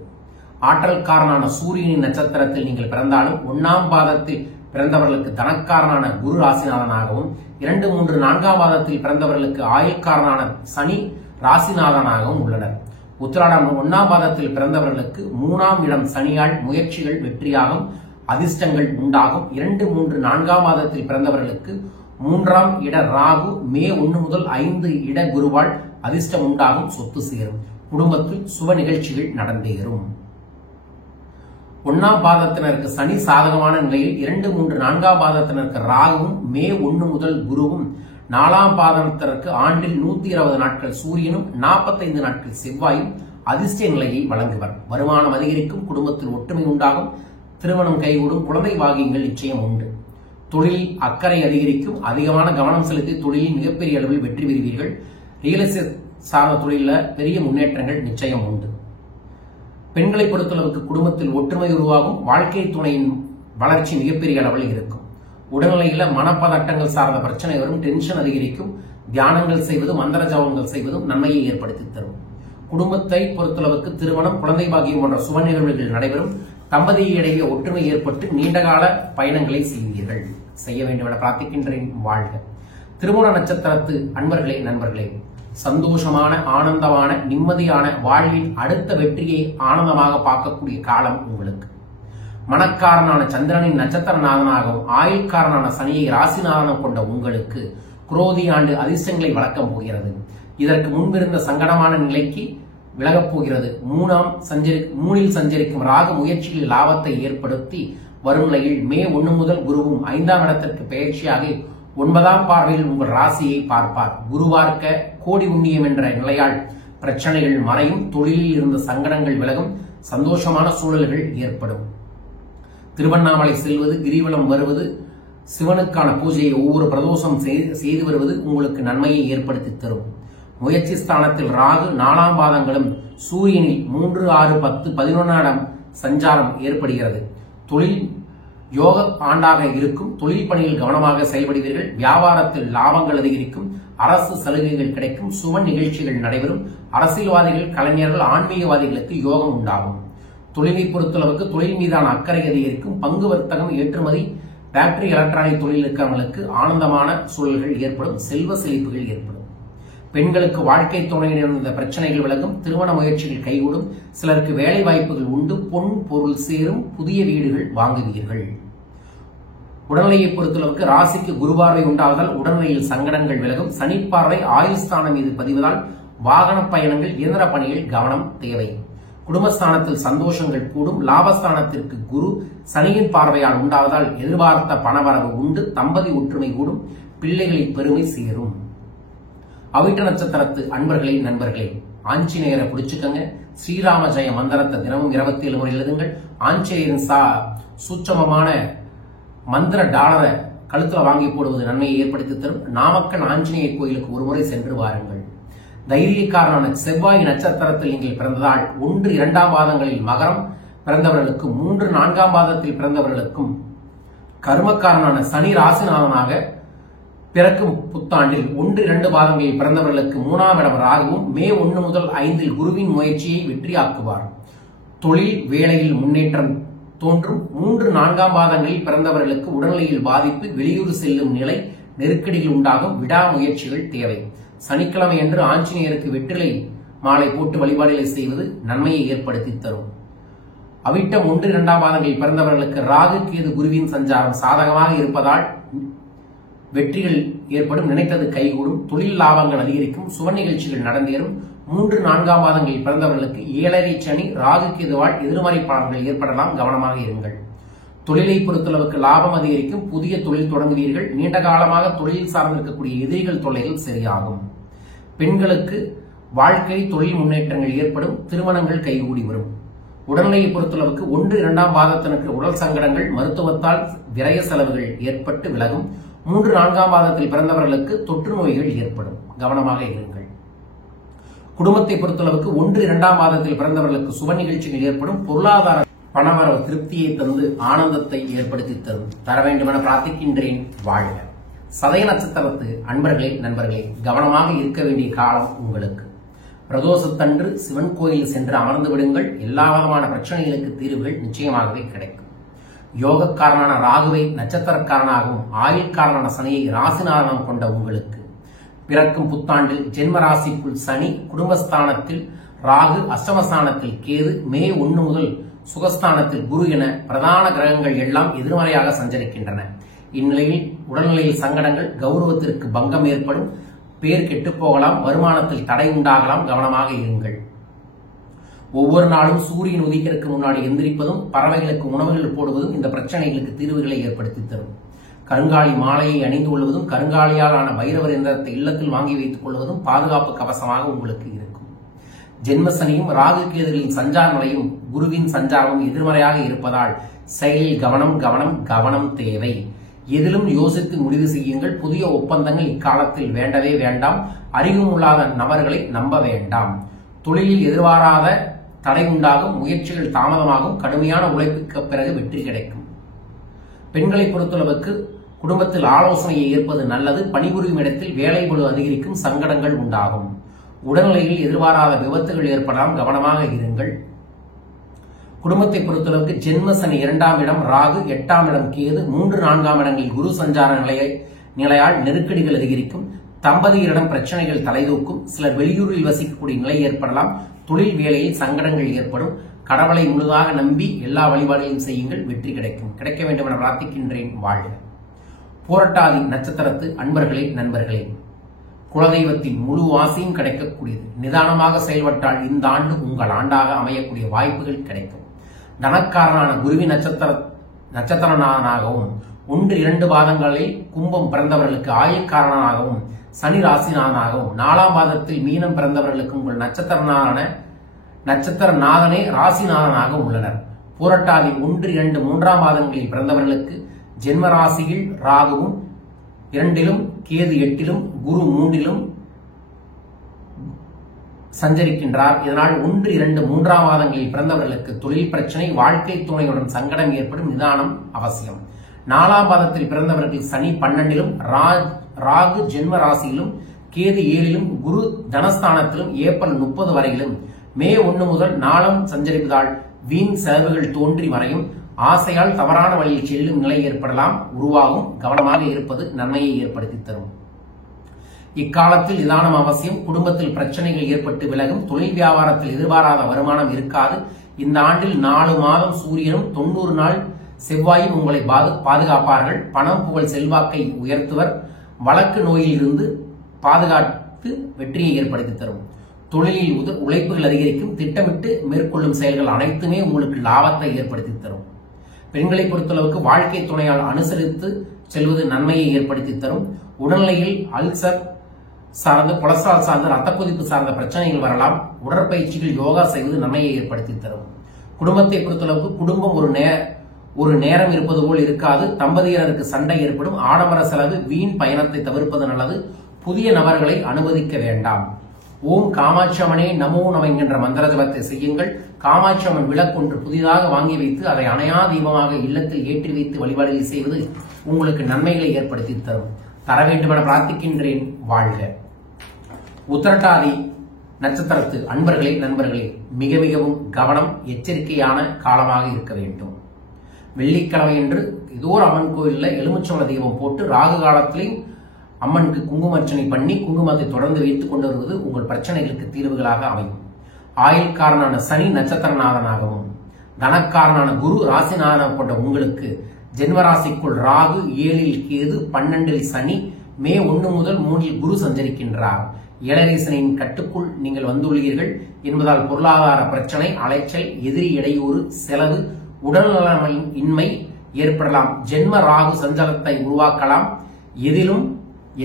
ஆற்றல்காரனான சூரியனின் நட்சத்திரத்தில் நீங்கள் பிறந்தாலும் 1ஆம் பாதத்தில் பிறந்தவர்களுக்கு தனக்காரனான குரு ராசிநாதனாகவும், 2, 3, 4ஆம் பாதத்தில் பிறந்தவர்களுக்கு ஆயுள்காரனான சனி ராசிநாதனாகவும் உள்ளனர். உத்திராடம் 1ஆம் பாதத்தில் பிறந்தவர்களுக்கு 3ஆம் இடம் சனியால் முயற்சிகள் வெற்றியாகும். அதிர்ஷ்டங்கள் உண்டாகும். 2, 3, 4ஆம் பாதத்தில் பிறந்தவர்களுக்கு 3ஆம் இட ராகு மே 1 முதல் 5 இட குருவால் அதிர்ஷ்டம் உண்டாகும். சொத்து சேரும். குடும்பத்தில் சுப நிகழ்ச்சிகள் நடந்தேறும். 1ஆம் பாதத்தினருக்கு சனி சாதகமான நிலையில் 2, 3, 4ஆம் பாதத்தினருக்கு ராகுவும் மே 1 முதல் குருவும், 4ஆம் பாதத்தினருக்கு ஆண்டில் 120 நாட்கள் சூரியனும் 45 நாட்கள் செவ்வாயும் அதிர்ஷ்ட நிலையை வழங்குவர். வருமானம் அதிகரிக்கும். குடும்பத்தில் ஒற்றுமை உண்டாகும். திருமணம் கைகூடும். குழந்தை பாகியங்கள் நிச்சயம் உண்டு. தொழில் அக்கறை அதிகரிக்கும். அதிகமான கவனம் செலுத்தி தொழிலில் மிகப்பெரிய அளவில் வெற்றி பெறுவீர்கள். ரியல் எஸ்டேட் சார்ந்த தொழிலில் பெரிய முன்னேற்றங்கள் நிச்சயம் உண்டு. பெண்களை பொறுத்தளவுக்கு குடும்பத்தில் ஒற்றுமை உருவாகும். வாழ்க்கை துணையின் வளர்ச்சி மிகப்பெரிய அளவில் இருக்கும். உடல்நிலையில மனப்பதட்டங்கள் சார்ந்த பிரச்சனை வரும். டென்ஷன் அதிகரிக்கும். தியானங்கள் செய்வதும் மந்திர ஜபங்கள் செய்வதும் நன்மையை ஏற்படுத்தி தரும். குடும்பத்தை பொறுத்தளவுக்கு திருமணம், குழந்தை பாக்கியம் போன்ற சுப நிகழ்வுகள் நடைபெறும். தம்பதியிடையே ஒற்றுமை ஏற்பட்டு நீண்டகால பயணங்களை செய்வீர்கள். செய்ய வேண்டும் என பிரார்த்திக்கின்றேன். வாழ்க. திருமண நட்சத்திரத்து அன்பர்களே நண்பர்களே, சந்தோஷமான ஆனந்தமான நிம்மதியான வாழ்வின் அடுத்த வெற்றியை ஆனந்தமாக பார்க்கக்கூடிய காலம் உங்களுக்கு. மனக்காரனான சந்திரனின் நட்சத்திரநாதனாகவும் ஆயுள்காரனான சனியை ராசிநாதனம் கொண்ட உங்களுக்கு குரோதி ஆண்டு அதிர்ஷ்டங்களை வழங்கப் போகிறது. இதற்கு முன்பிருந்த சங்கடமான நிலைக்கு விலகப் போகிறது. 3இல் சஞ்சரிக்கும் ராகு முயற்சியில் லாபத்தை ஏற்படுத்தி வரும் நிலையில் மே 1 முதல் குருவும் 5ஆம் இடத்திற்கு பயிற்சியாக 9ஆம் பார்வையில் உங்கள் ராசியை பார்ப்பார். குருவார்க்க கோடி புண்ணியம் என்ற நிலையால் பிரச்சனைகள் மறையும். தொழிலில் இருந்த சங்கடங்கள் விலகும். சந்தோஷமான சூழல்கள் ஏற்படும். திருவண்ணாமலை செல்வது, கிரிவலம் வருவது, சிவனுக்கான பூஜையை ஒவ்வொரு பிரதோஷம் செய்து வருவது உங்களுக்கு நன்மையை ஏற்படுத்தி தரும். முயற்சி ஸ்தானத்தில் ராகு 4ஆம் பாதங்களும் சூரியனில் 3, 6, 10, 11ஆம் சஞ்சாரம் ஏற்படுகிறது. தொழில் யோக ஆண்டாக இருக்கும். தொழில் பணியில் கவனமாக செயல்படுவீர்கள். வியாபாரத்தில் லாபங்கள் அதிகரிக்கும். அரசு சலுகைகள் கிடைக்கும். சுப நிகழ்ச்சிகள் நடைபெறும். அரசியல்வாதிகள், கலைஞர்கள், ஆன்மீகவாதிகளுக்கு யோகம் உண்டாகும். தொழிலை பொறுத்தளவுக்கு தொழில் மீதான அக்கறை அதிகரிக்கும். பங்கு வர்த்தகம், ஏற்றுமதி, பேட்டரி, எலக்ட்ரானிக் தொழில் இருக்கிறவங்களுக்கு ஆனந்தமான சூழல்கள் ஏற்படும். செல்வ செழிப்புகள் ஏற்படும். பெண்களுக்கு வாழ்க்கை துணையில் இருந்த பிரச்சனைகள் விலகும், திருமண முயற்சிகள் கைகூடும், சிலருக்கு வேலை வாய்ப்புகள் உண்டு, பொன் பொருள் சேரும், புதிய வீடுகள் வாங்குவீர்கள். உடல்நிலையை பொறுத்தளவுக்கு ராசிக்கு குருபார்வை உண்டாவதால் உடல்நிலையில் சங்கடங்கள் விலகும். சனிப்பார்வை ஆயுள் ஸ்தானம் மீது பதிவதால் வாகன பயணங்கள், இயந்திர பணியில் கவனம் தேவை. குடும்பஸ்தானத்தில் சந்தோஷங்கள் கூடும். லாபஸ்தானத்திற்கு குரு சனியின் பார்வையால் உண்டாவதால் எதிர்பார்த்த பணவரவு உண்டு, தம்பதி ஒற்றுமை கூடும், பிள்ளைகளின் பெருமை சேரும். அவிட்ட நட்சத்திரத்து அன்பர்களே, நண்பர்களே, ஆஞ்சநேயரை பிடிச்சுக்கங்க. ஸ்ரீராம ஜெய மந்திரத்தை தினமும் 27 முறை எழுதுங்கள். ஆஞ்சநேயரின் சூட்சமமான மந்திர டாலரை கழுத்துல வாங்கி போடுவது நன்மையை ஏற்படுத்தி தரும். நாமக்கல் ஆஞ்சநேயர் கோயிலுக்கு ஒரு முறை சென்று வாருங்கள். தைரியக்காரனான செவ்வாய் நட்சத்திரத்தில் நீங்கள் பிறந்ததால் 1, 2ஆம் பாதங்களில் மகரம் பிறந்தவர்களுக்கும் 3, 4ஆம் பாதத்தில் பிறந்தவர்களுக்கும் கர்மக்காரனான சனி ராசிநாதனாக பிறக்கும் புத்தாண்டில் 1, 2 பாதங்களில் பிறந்தவர்களுக்கு 3ஆம் இடம் ராகுவும் மே 1 முதல் 5 குருவின் முயற்சியை வெற்றியாக்குவார். தொழில் வேலையில் முன்னேற்றம் தோன்றும். 3, 4ஆம் பாதங்களில் பிறந்தவர்களுக்கு உடல்நிலையில் பாதிப்பு, வெளியூர் செல்லும் நிலை, நெருக்கடிகள் உண்டாகும். விடாமுயற்சிகள் தேவை. சனிக்கிழமை அன்று ஆஞ்சநேயருக்கு வெற்றிலை மாலை போட்டு வழிபாடுகளை செய்வது நன்மையை ஏற்படுத்தி தரும். அவிட்டம் 1, 2ஆம் பாதங்களில் பிறந்தவர்களுக்கு ராகு கேது குருவின் சஞ்சாரம் சாதகமாக இருப்பதால் வெற்றிகள் ஏற்படும், நினைத்தது கைகூடும், தொழில் லாபங்கள் அதிகரிக்கும், சுப நிகழ்ச்சிகள் நடந்தேறும். 3, 4ஆம் பாதங்களில் பிறந்தவர்களுக்கு 7 சனி ராகு கேதுவால் எதிர்மறை பலன்கள் ஏற்படலாம், கவனமாக இருங்கள். தொழிலை பொறுத்தளவுக்கு லாபம் அதிகரிக்கும், புதிய தொழில் தொடங்குவீர்கள். நீண்ட காலமாக தொழில் சார்ந்திருக்கக்கூடிய எதிரிகள் தொல்லைகள் சரியாகும். பெண்களுக்கு வாழ்க்கை தொழில் முன்னேற்றங்கள் ஏற்படும், திருமணங்கள் கைகூடி வரும். உடல்நிலையை பொறுத்தளவுக்கு 1, 2ஆம் பாதத்தினருக்கு உடல் சங்கடங்கள், மருத்துவத்தால் விரய செலவுகள் ஏற்பட்டு விலகும். 3, 4ஆம் பாதத்தில் பிறந்தவர்களுக்கு தொற்று நோய்கள் ஏற்படும், கவனமாக இருங்கள். குடும்பத்தை பொறுத்தளவுக்கு 1, 2ஆம் பாதத்தில் பிறந்தவர்களுக்கு சுப நிகழ்ச்சிகள் ஏற்படும், பொருளாதார பணவரவு திருப்தியை தந்து ஆனந்தத்தை ஏற்படுத்தி தர வேண்டும் என பிரார்த்திக்கின்றேன். வாழ்க. சதய நட்சத்திரத்து அன்பர்களே, நண்பர்களே, கவனமாக இருக்க வேண்டிய காலம் உங்களுக்கு. பிரதோஷத்தன்று சிவன் கோயில் சென்று அமர்ந்து விடுங்கள். எல்லா விதமான பிரச்சனைகளுக்கு தீர்வுகள் நிச்சயமாகவே கிடைக்கும். யோகக்காரனான ராகுவை நட்சத்திரக்காரனாகவும் ஆயுள்காரனான சனியை ராசிநாதனம் கொண்ட உங்களுக்கு பிறக்கும் புத்தாண்டில் ஜென்ம ராசிக்குள் சனி, குடும்பஸ்தானத்தில் ராகு, அஷ்டமஸ்தானத்தில் கேது, மே 1 முதல் சுகஸ்தானத்தில் குரு என பிரதான கிரகங்கள் எல்லாம் எதிர்மறையாக சஞ்சரிக்கின்றன. இந்நிலையில் உடல்நிலையில் சங்கடங்கள், கௌரவத்திற்கு பங்கம் ஏற்படும், பேர் கெட்டுப் போகலாம், வருமானத்தில் தடை உண்டாகலாம், கவனமாக இருங்கள். ஒவ்வொரு நாளும் சூரியன் உதிக்கிறதுக்கு முன்னாடி எந்திரிப்பதும், பறவைகளுக்கு உணவுகள் போடுவதும் இந்த பிரச்சனைகளுக்கு தீர்வுகளை ஏற்படுத்தி தரும். கருங்காலி மாலையை அணிந்து கொள்வதும், கருங்காலியால் ஆன பைரவர் எந்திரத்தை இல்லத்தில் வாங்கி வைத்துக் கொள்வதும் பாதுகாப்பு கவசமாக உங்களுக்கு இருக்கும். ஜென்மசனியும் ராகு கேதுகளின் சஞ்சார நிலையும் குருவின் சஞ்சாரமும் எதிர்மறையாக இருப்பதால் செயலில் கவனம் கவனம் கவனம் தேவை. எதிலும் யோசித்து முடிவு செய்யுங்கள். புதிய ஒப்பந்தங்கள் இக்காலத்தில் வேண்டவே வேண்டாம். அறிவுமில்லாத நபர்களை நம்ப வேண்டாம். தொழிலில் எதிர்பாராத தடை உண்டாகும், முயற்சிகள் தாமதமாகும், கடுமையான உழைப்புக்கு பிறகு வெற்றி கிடைக்கும். பெண்களை பொறுத்தளவுக்கு குடும்பத்தில் ஆலோசனையை ஏற்பது நல்லது. பணிபுரியும் இடத்தில் வேலைபளு அதிகரிக்கும், சங்கடங்கள் உண்டாகும். உடல்நிலையில் எதிர்பாராத விபத்துகள் ஏற்படலாம், கவனமாக இருங்கள். குடும்பத்தை பொறுத்தளவுக்கு ஜென்மசனி 2ஆம் இடம் ராகு, 8ஆம் இடம் கேது, 3, 4ஆம் இடங்களில் குரு சஞ்சார நிலையால் நெருக்கடிகள் அதிகரிக்கும். தம்பதியரிடம் பிரச்சனைகள் தலைதூக்கும். சிலர் வெளியூரில் வசிக்கக்கூடிய நிலை ஏற்படலாம். தொழில் வேலையில் சங்கடங்கள் ஏற்படும். கடவுளை முழுதாக நம்பி எல்லா வழிபாடுகளையும் செய்யுங்கள், வெற்றி கிடைக்கும். கிடைக்க வேண்டும் என பிரார்த்திக்கின்றேன். வாழ்க. பூரட்டாதி நட்சத்திரத்து அன்பர்களே, நண்பர்களே, குலதெய்வத்தின் முழு ஆசையும் கிடைக்கக்கூடியது. நிதானமாக செயல்பட்டால் இந்த ஆண்டு உங்கள் ஆண்டாக அமையக்கூடிய வாய்ப்புகள் கிடைக்கும். தனக்காரனான குருவி நட்சத்திரநாதனாகவும் 1, 2 பாதங்களில் கும்பம் பிறந்தவர்களுக்கு ஆயுள்காரனாகவும் சனி ராசிநாதனாகவும் 4ஆம் பாதத்தில் மீனம் பிறந்தவர்களுக்கு உங்கள் நட்சத்திரநாதனே ராசிநாதனாக உள்ளனர். பூரட்டாதி 1, 2, 3ஆம் பாதங்களில் பிறந்தவர்களுக்கு ஜென்ம ராசியில் ராகுவும் 2லும் கேது 8லும் குரு 3லும் சஞ்சரிக்கின்றார். இதனால் 1, 2, 3ஆம் பாதங்களில் பிறந்தவர்களுக்கு தொழில் பிரச்சனை, வாழ்க்கை துணையுடன் சங்கடம் ஏற்படும், நிதானம் அவசியம். 4ஆம் பாதத்தில் பிறந்தவர்கள் சனி 12லும் ராகு ஜென்ம ராசியிலும் கேது 7லும் குரு தனஸ்தானத்திலும் ஏப்ரல் 30 வரையிலும் மே 1 முதல் 4 சஞ்சரிப்பதால் வீண் செலவுகள் தோன்றி மறையும். ஆசையால் தவறான வழியில் செல்லும் நிலை ஏற்படலாம், உருவாகும். கவனமாக இருப்பது நன்மையை ஏற்படுத்தி தரும். இக்காலத்தில் நிதானம் அவசியம். குடும்பத்தில் பிரச்சனைகள் ஏற்பட்டு விலகும். தொழில் வியாபாரத்தில் எதிர்பாராத வருமானம் இருக்காது. இந்த ஆண்டில் 4 மாதம் சூரியனும் 90 நாள் செவ்வாயும் உங்களை பாதுகாப்பார்கள். பணம் புகழ் செல்வாக்கை உயர்த்துவர். வழக்கு நோயில் இருந்து பாதுகாத்து வெற்றியை ஏற்படுத்தி தரும். தொழிலில் உழைப்புகள் அதிகரிக்கும். திட்டமிட்டு மேற்கொள்ளும் செயல்கள் அனைத்துமே உங்களுக்கு லாபத்தை ஏற்படுத்தி தரும். பெண்களை பொறுத்தளவுக்கு வாழ்க்கை துணையால் அனுசரித்து செல்வது நன்மையை ஏற்படுத்தி தரும். உடல்நிலையில் அல்சர் சார்ந்த, கொலஸ்ட்ரால் சார்ந்த, ரத்த கொதிப்பு சார்ந்த பிரச்சனைகள் வரலாம். உடற்பயிற்சிகள், யோகா செய்வது நன்மையை ஏற்படுத்தி தரும். குடும்பத்தை பொறுத்தளவுக்கு குடும்பம் ஒரு நேரம் இருப்பது போல் இருக்காது. தம்பதியினருக்கு சண்டை ஏற்படும். ஆடம்பர செலவு, வீண் பயணத்தை தவிர்ப்பது நல்லது. புதிய நபர்களை அனுமதிக்க வேண்டாம். ஓம் காமாட்சியம்மனே நமோ நம என்கின்ற மந்திர ஜபத்தை செய்யுங்கள். காமாட்சியம்மன் விளக்கொன்று புதிதாக வாங்கி வைத்து அதை அணையா தீபமாக இல்லத்தில் ஏற்றி வைத்து வழிபாடுகள் செய்வது உங்களுக்கு நன்மைகளை ஏற்படுத்தி தரும். தர வேண்டும் என பிரார்த்திக்கின்றேன். வாழ்க. உத்திரட்டாதி நட்சத்திரத்து அன்பர்களே, நண்பர்களே, மிக மிகவும் கவனம், எச்சரிக்கையான காலமாக இருக்க வேண்டும். வெள்ளிக்கிழமை என்று ஏதோ ஒரு அம்மன் கோயில்ல எலுமிச்சம்பழ தீபம் போட்டு ராகு காலத்திலையும் அம்மனுக்கு குங்குமர்ச்சனை பண்ணி குங்குமத்தை தொடர்ந்து வைத்துக் கொண்டு வருவது உங்கள் பிரச்சனைகளுக்கு தீர்வுகளாக அமையும். ஆயுள்காரனான சனி நட்சத்திரநாதனாகவும், தனக்காரனான குரு ராசிநாதனாக கொண்ட உங்களுக்கு ஜென்மராசிக்குள் ராகு, 7ல் கேது, 12ல் சனி, மே 1 முதல் 3ல் குரு சஞ்சரிக்கின்றார். 7ரை சனியின் கட்டுக்குள் நீங்கள் வந்துள்ளீர்கள் என்பதால் பொருளாதார பிரச்சனை, அலைச்சல், எதிரி இடையூறு, செலவு, உடல்நலமின்மை ஏற்படலாம். ஜென்ம ராகு சஞ்சலத்தை உருவாக்கலாம். எதிலும்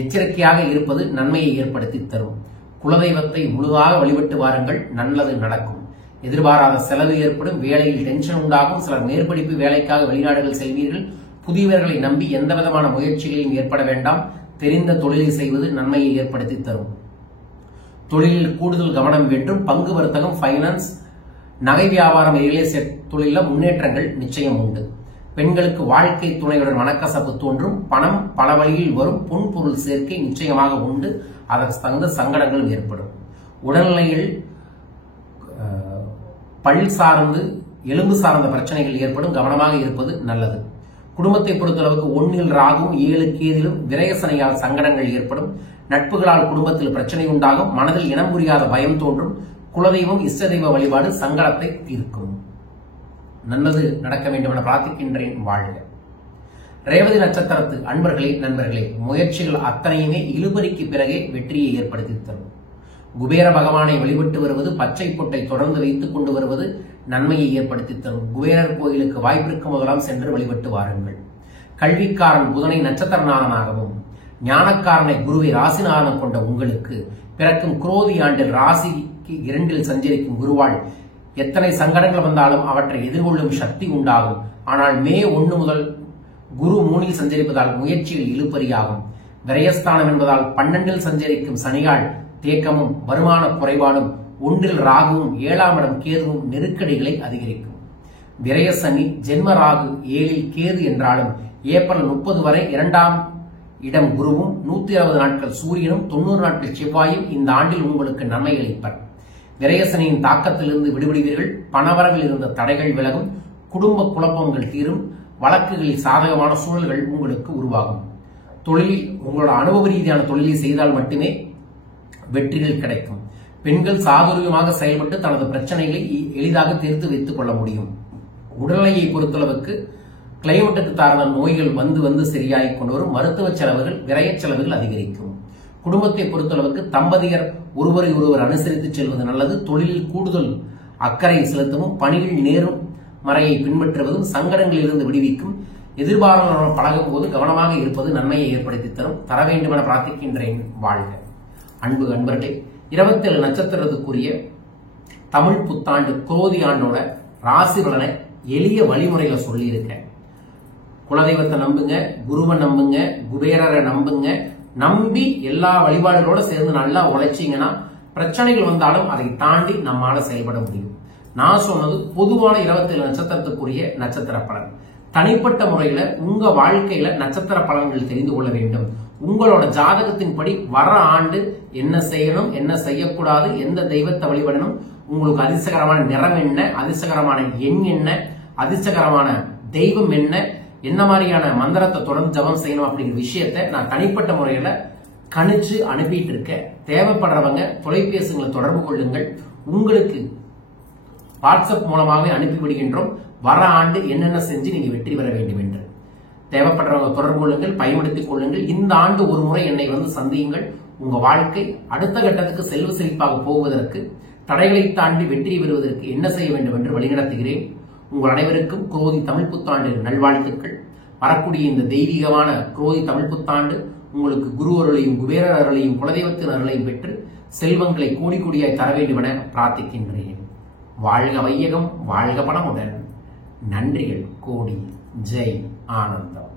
எச்சரிக்கையாக இருப்பது நன்மையை ஏற்படுத்தி தரும். குலதெய்வத்தை முழுதாக வழிபட்டு வாருங்கள், நல்லது நடக்கும். எதிர்பாராத செலவு ஏற்படும். வேலையில் டென்ஷன் உண்டாகும். சிலர் மேற்படிப்பு வேலைக்காக வெளிநாடுகள் செல்வீர்கள். புதியவர்களை நம்பி எந்த விதமான முயற்சிகளையும் ஏற்பட வேண்டாம். தெரிந்த தொழிலை செய்வது நன்மையை ஏற்படுத்தி தரும். தொழிலில் கூடுதல் கவனம் வேண்டும். பங்கு வர்த்தகம், பைனான்ஸ், நகை வியாபாரம், ரியல் எஸ்டேட் தொழில முன்னேற்றங்கள் நிச்சயம் உண்டு. பெண்களுக்கு வாழ்க்கை துணையுடன் மனக்கசப்பு தோன்றும். பணம் பல வழியில் வரும். பொன்பொருள் சேர்க்கை நிச்சயமாக உண்டு. அதற்கு தகுந்த சங்கடங்களும் ஏற்படும். உடல்நிலையில் பல் சார்ந்து, எலும்பு சார்ந்த பிரச்சனைகள் ஏற்படும். கவனமாக இருப்பது நல்லது. குடும்பத்தை பொறுத்தளவுக்கு 1ல் ராகுவும் 7 கேதிலும் விரயசனையால் சங்கடங்கள் ஏற்படும். நட்புகளால் குடும்பத்தில் பிரச்சனை உண்டாகும். மனதில் இனம் புரியாத பயம் தோன்றும். குலதெய்வம், இஷ்ட தெய்வ வழிபாடு சங்கடத்தை தீர்க்கும். நல்லது நடக்க வேண்டும் என பிரார்த்திக்கின்றேன். வாழ்க. ரேவதி நட்சத்திரத்து அன்பர்களே, நண்பர்களே, முயற்சிகள் அத்தனையுமே இழுபறிக்கு பிறகே வெற்றியை ஏற்படுத்தி தரும். குபேர பகவானை வழிபட்டு வருவது, பச்சை பொட்டை தொடர்ந்து வைத்துக் கொண்டு வருவது நன்மையை ஏற்படுத்தி தரும். குபேரர் கோயிலுக்கு வாய்ப்பிருக்கும் போதெல்லாம் சென்று வழிபட்டு வாருங்கள். கல்விக்காரன் புதனை நட்சத்திரநாதனாகவும், ஞானக்காரனை குருவை ராசிநாதனம் கொண்ட உங்களுக்கு பிறக்கும் குரோதி ஆண்டில் ராசிக்கு 2ல் சஞ்சரிக்கும் குருவால் எத்தனை சங்கடங்கள் வந்தாலும் அவற்றை எதிர்கொள்ளும் சக்தி உண்டாகும். ஆனால் மே 1 முதல் குரு 3ல் சஞ்சரிப்பதால் முயற்சியில் இழுபறியாகும். விரயஸ்தானம் என்பதால் 12ல் சஞ்சரிக்கும் சனியால் தேக்கமும் வருமான குறைபாடும், 1ல் ராகுவும் 7ஆம் இடம் கேதுவும் நெருக்கடிகளை அதிகரிக்கும். விரய சனி, ஜென்ம ராகு 7ல் கேது என்றாலும் ஏப்ரல் 30 வரை 2ஆம் இடம் குருவும், 120 நாட்கள் சூரியனும், 90 நாட்கள் செவ்வாயும் இந்த ஆண்டில் உங்களுக்கு நன்மை அளிப்பர். விரயசனியின் தாக்கத்திலிருந்து விடுபடுவீர்கள். பணவரவில் இருந்த தடைகள் விலகும். குடும்ப குழப்பங்கள் தீரும். வழக்குகளில் சாதகமான சூழல்கள் உங்களுக்கு உருவாகும். தொழிலில் உங்களோட அனுபவ ரீதியான தொழிலை செய்தால் மட்டுமே வெற்றிகள் கிடைக்கும். பெண்கள் சாதுரியமாக செயல்பட்டு தனது பிரச்சனைகளை எளிதாக தீர்த்து வைத்துக் கொள்ள முடியும். உடல்நிலையை பொறுத்தளவுக்கு கிளைமேட்டுக்கு சார்ந்த நோய்கள் வந்து சரியாகிக் கொண்டு வரும். மருத்துவ செலவுகள், விரய செலவுகள் அதிகரிக்கும். குடும்பத்தை பொறுத்தளவுக்கு தம்பதியர் ஒருவரை ஒருவர் அனுசரித்து செல்வது நல்லது. தொழிலில் கூடுதல் அக்கறை செலுத்தவும், பணியில் நேரும் மறையை பின்பற்றுவதும் சங்கடங்களில் இருந்து விடுவிக்கும். எதிர்பாராமல் பழகும் போது கவனமாக இருப்பது நன்மையை ஏற்படுத்தி தரும். தர வேண்டும் என பிரார்த்திக்கின்றேன். வாழ்க. அன்பு அன்பர்களே, 27 நட்சத்திரத்துக்குரிய தமிழ் புத்தாண்டு குரோதி ஆண்டோட ராசி பலனை எளிய வழிமுறையில சொல்லி இருக்கேன். குலதெய்வத்தை நம்புங்க, குருவை நம்புங்க, குபேரரை நம்புங்க. நம்பி எல்லா வழிபாடுகளோட சேர்ந்து நல்லா உழைச்சிங்கன்னா பிரச்சனைகள் வந்தாலும் அதை தாண்டி நம்மால செயல்பட முடியும். நான் சொன்னது பொதுவான 27 நட்சத்திரத்துக்குரிய நட்சத்திர பலன். தனிப்பட்ட முறையில உங்க வாழ்க்கையில நட்சத்திர பலன்கள் தெரிந்து கொள்ள வேண்டும். உங்களோட ஜாதகத்தின்படி வர ஆண்டு என்ன செய்யணும், என்ன செய்யக்கூடாது, எந்த தெய்வத்தை வழிபடணும், உங்களுக்கு அதிர்ஷ்டகரமான நிறம் என்ன, அதிர்ஷ்டகரமான எண் என்ன, அதிர்ஷ்டகரமான தெய்வம் என்ன மாதிரியான மந்திரத்தை தொடர்ந்து ஜபம் செய்யணும் அப்படிங்கிற விஷயத்தை நான் தனிப்பட்ட முறையில கணிச்சு அனுப்பிட்டு இருக்க. தேவைப்படுறவங்க தொலைபேசிகளை தொடர்பு கொள்ளுங்கள். உங்களுக்கு வாட்ஸ்அப் மூலமாகவே அனுப்பிவிடுகின்றோம். வர ஆண்டு என்னென்ன செஞ்சு நீங்க வெற்றி பெற வேண்டும் என்று. தேவைப்படுறவங்க தொடர்பு கொள்ளுங்கள், பயன்படுத்திக் கொள்ளுங்கள். இந்த ஆண்டு ஒரு முறை என்னை சந்தியுங்கள். உங்க வாழ்க்கை அடுத்த கட்டத்துக்கு செல்வ செழிப்பாக போவதற்கு, தடைகளை தாண்டி வெற்றி பெறுவதற்கு என்ன செய்ய வேண்டும் என்று வழிநடத்துகிறேன். உங்கள் அனைவருக்கும் குரோதி தமிழ் புத்தாண்டு நல்வாழ்த்துக்கள். வரக்கூடிய இந்த தெய்வீகமான குரோதி தமிழ் புத்தாண்டு உங்களுக்கு குரு அருளையும் குபேரர் அருளையும் குலதெய்வத்தின் அருளையும் பெற்று செல்வங்களை கோடி கோடியாய் தர வேண்டும் என பிரார்த்திக்கின்றேன். வாழ்க வையகம், வாழ்க பணமுடன். நன்றிகள் கோடி. ஜெய் ஆனந்தம்.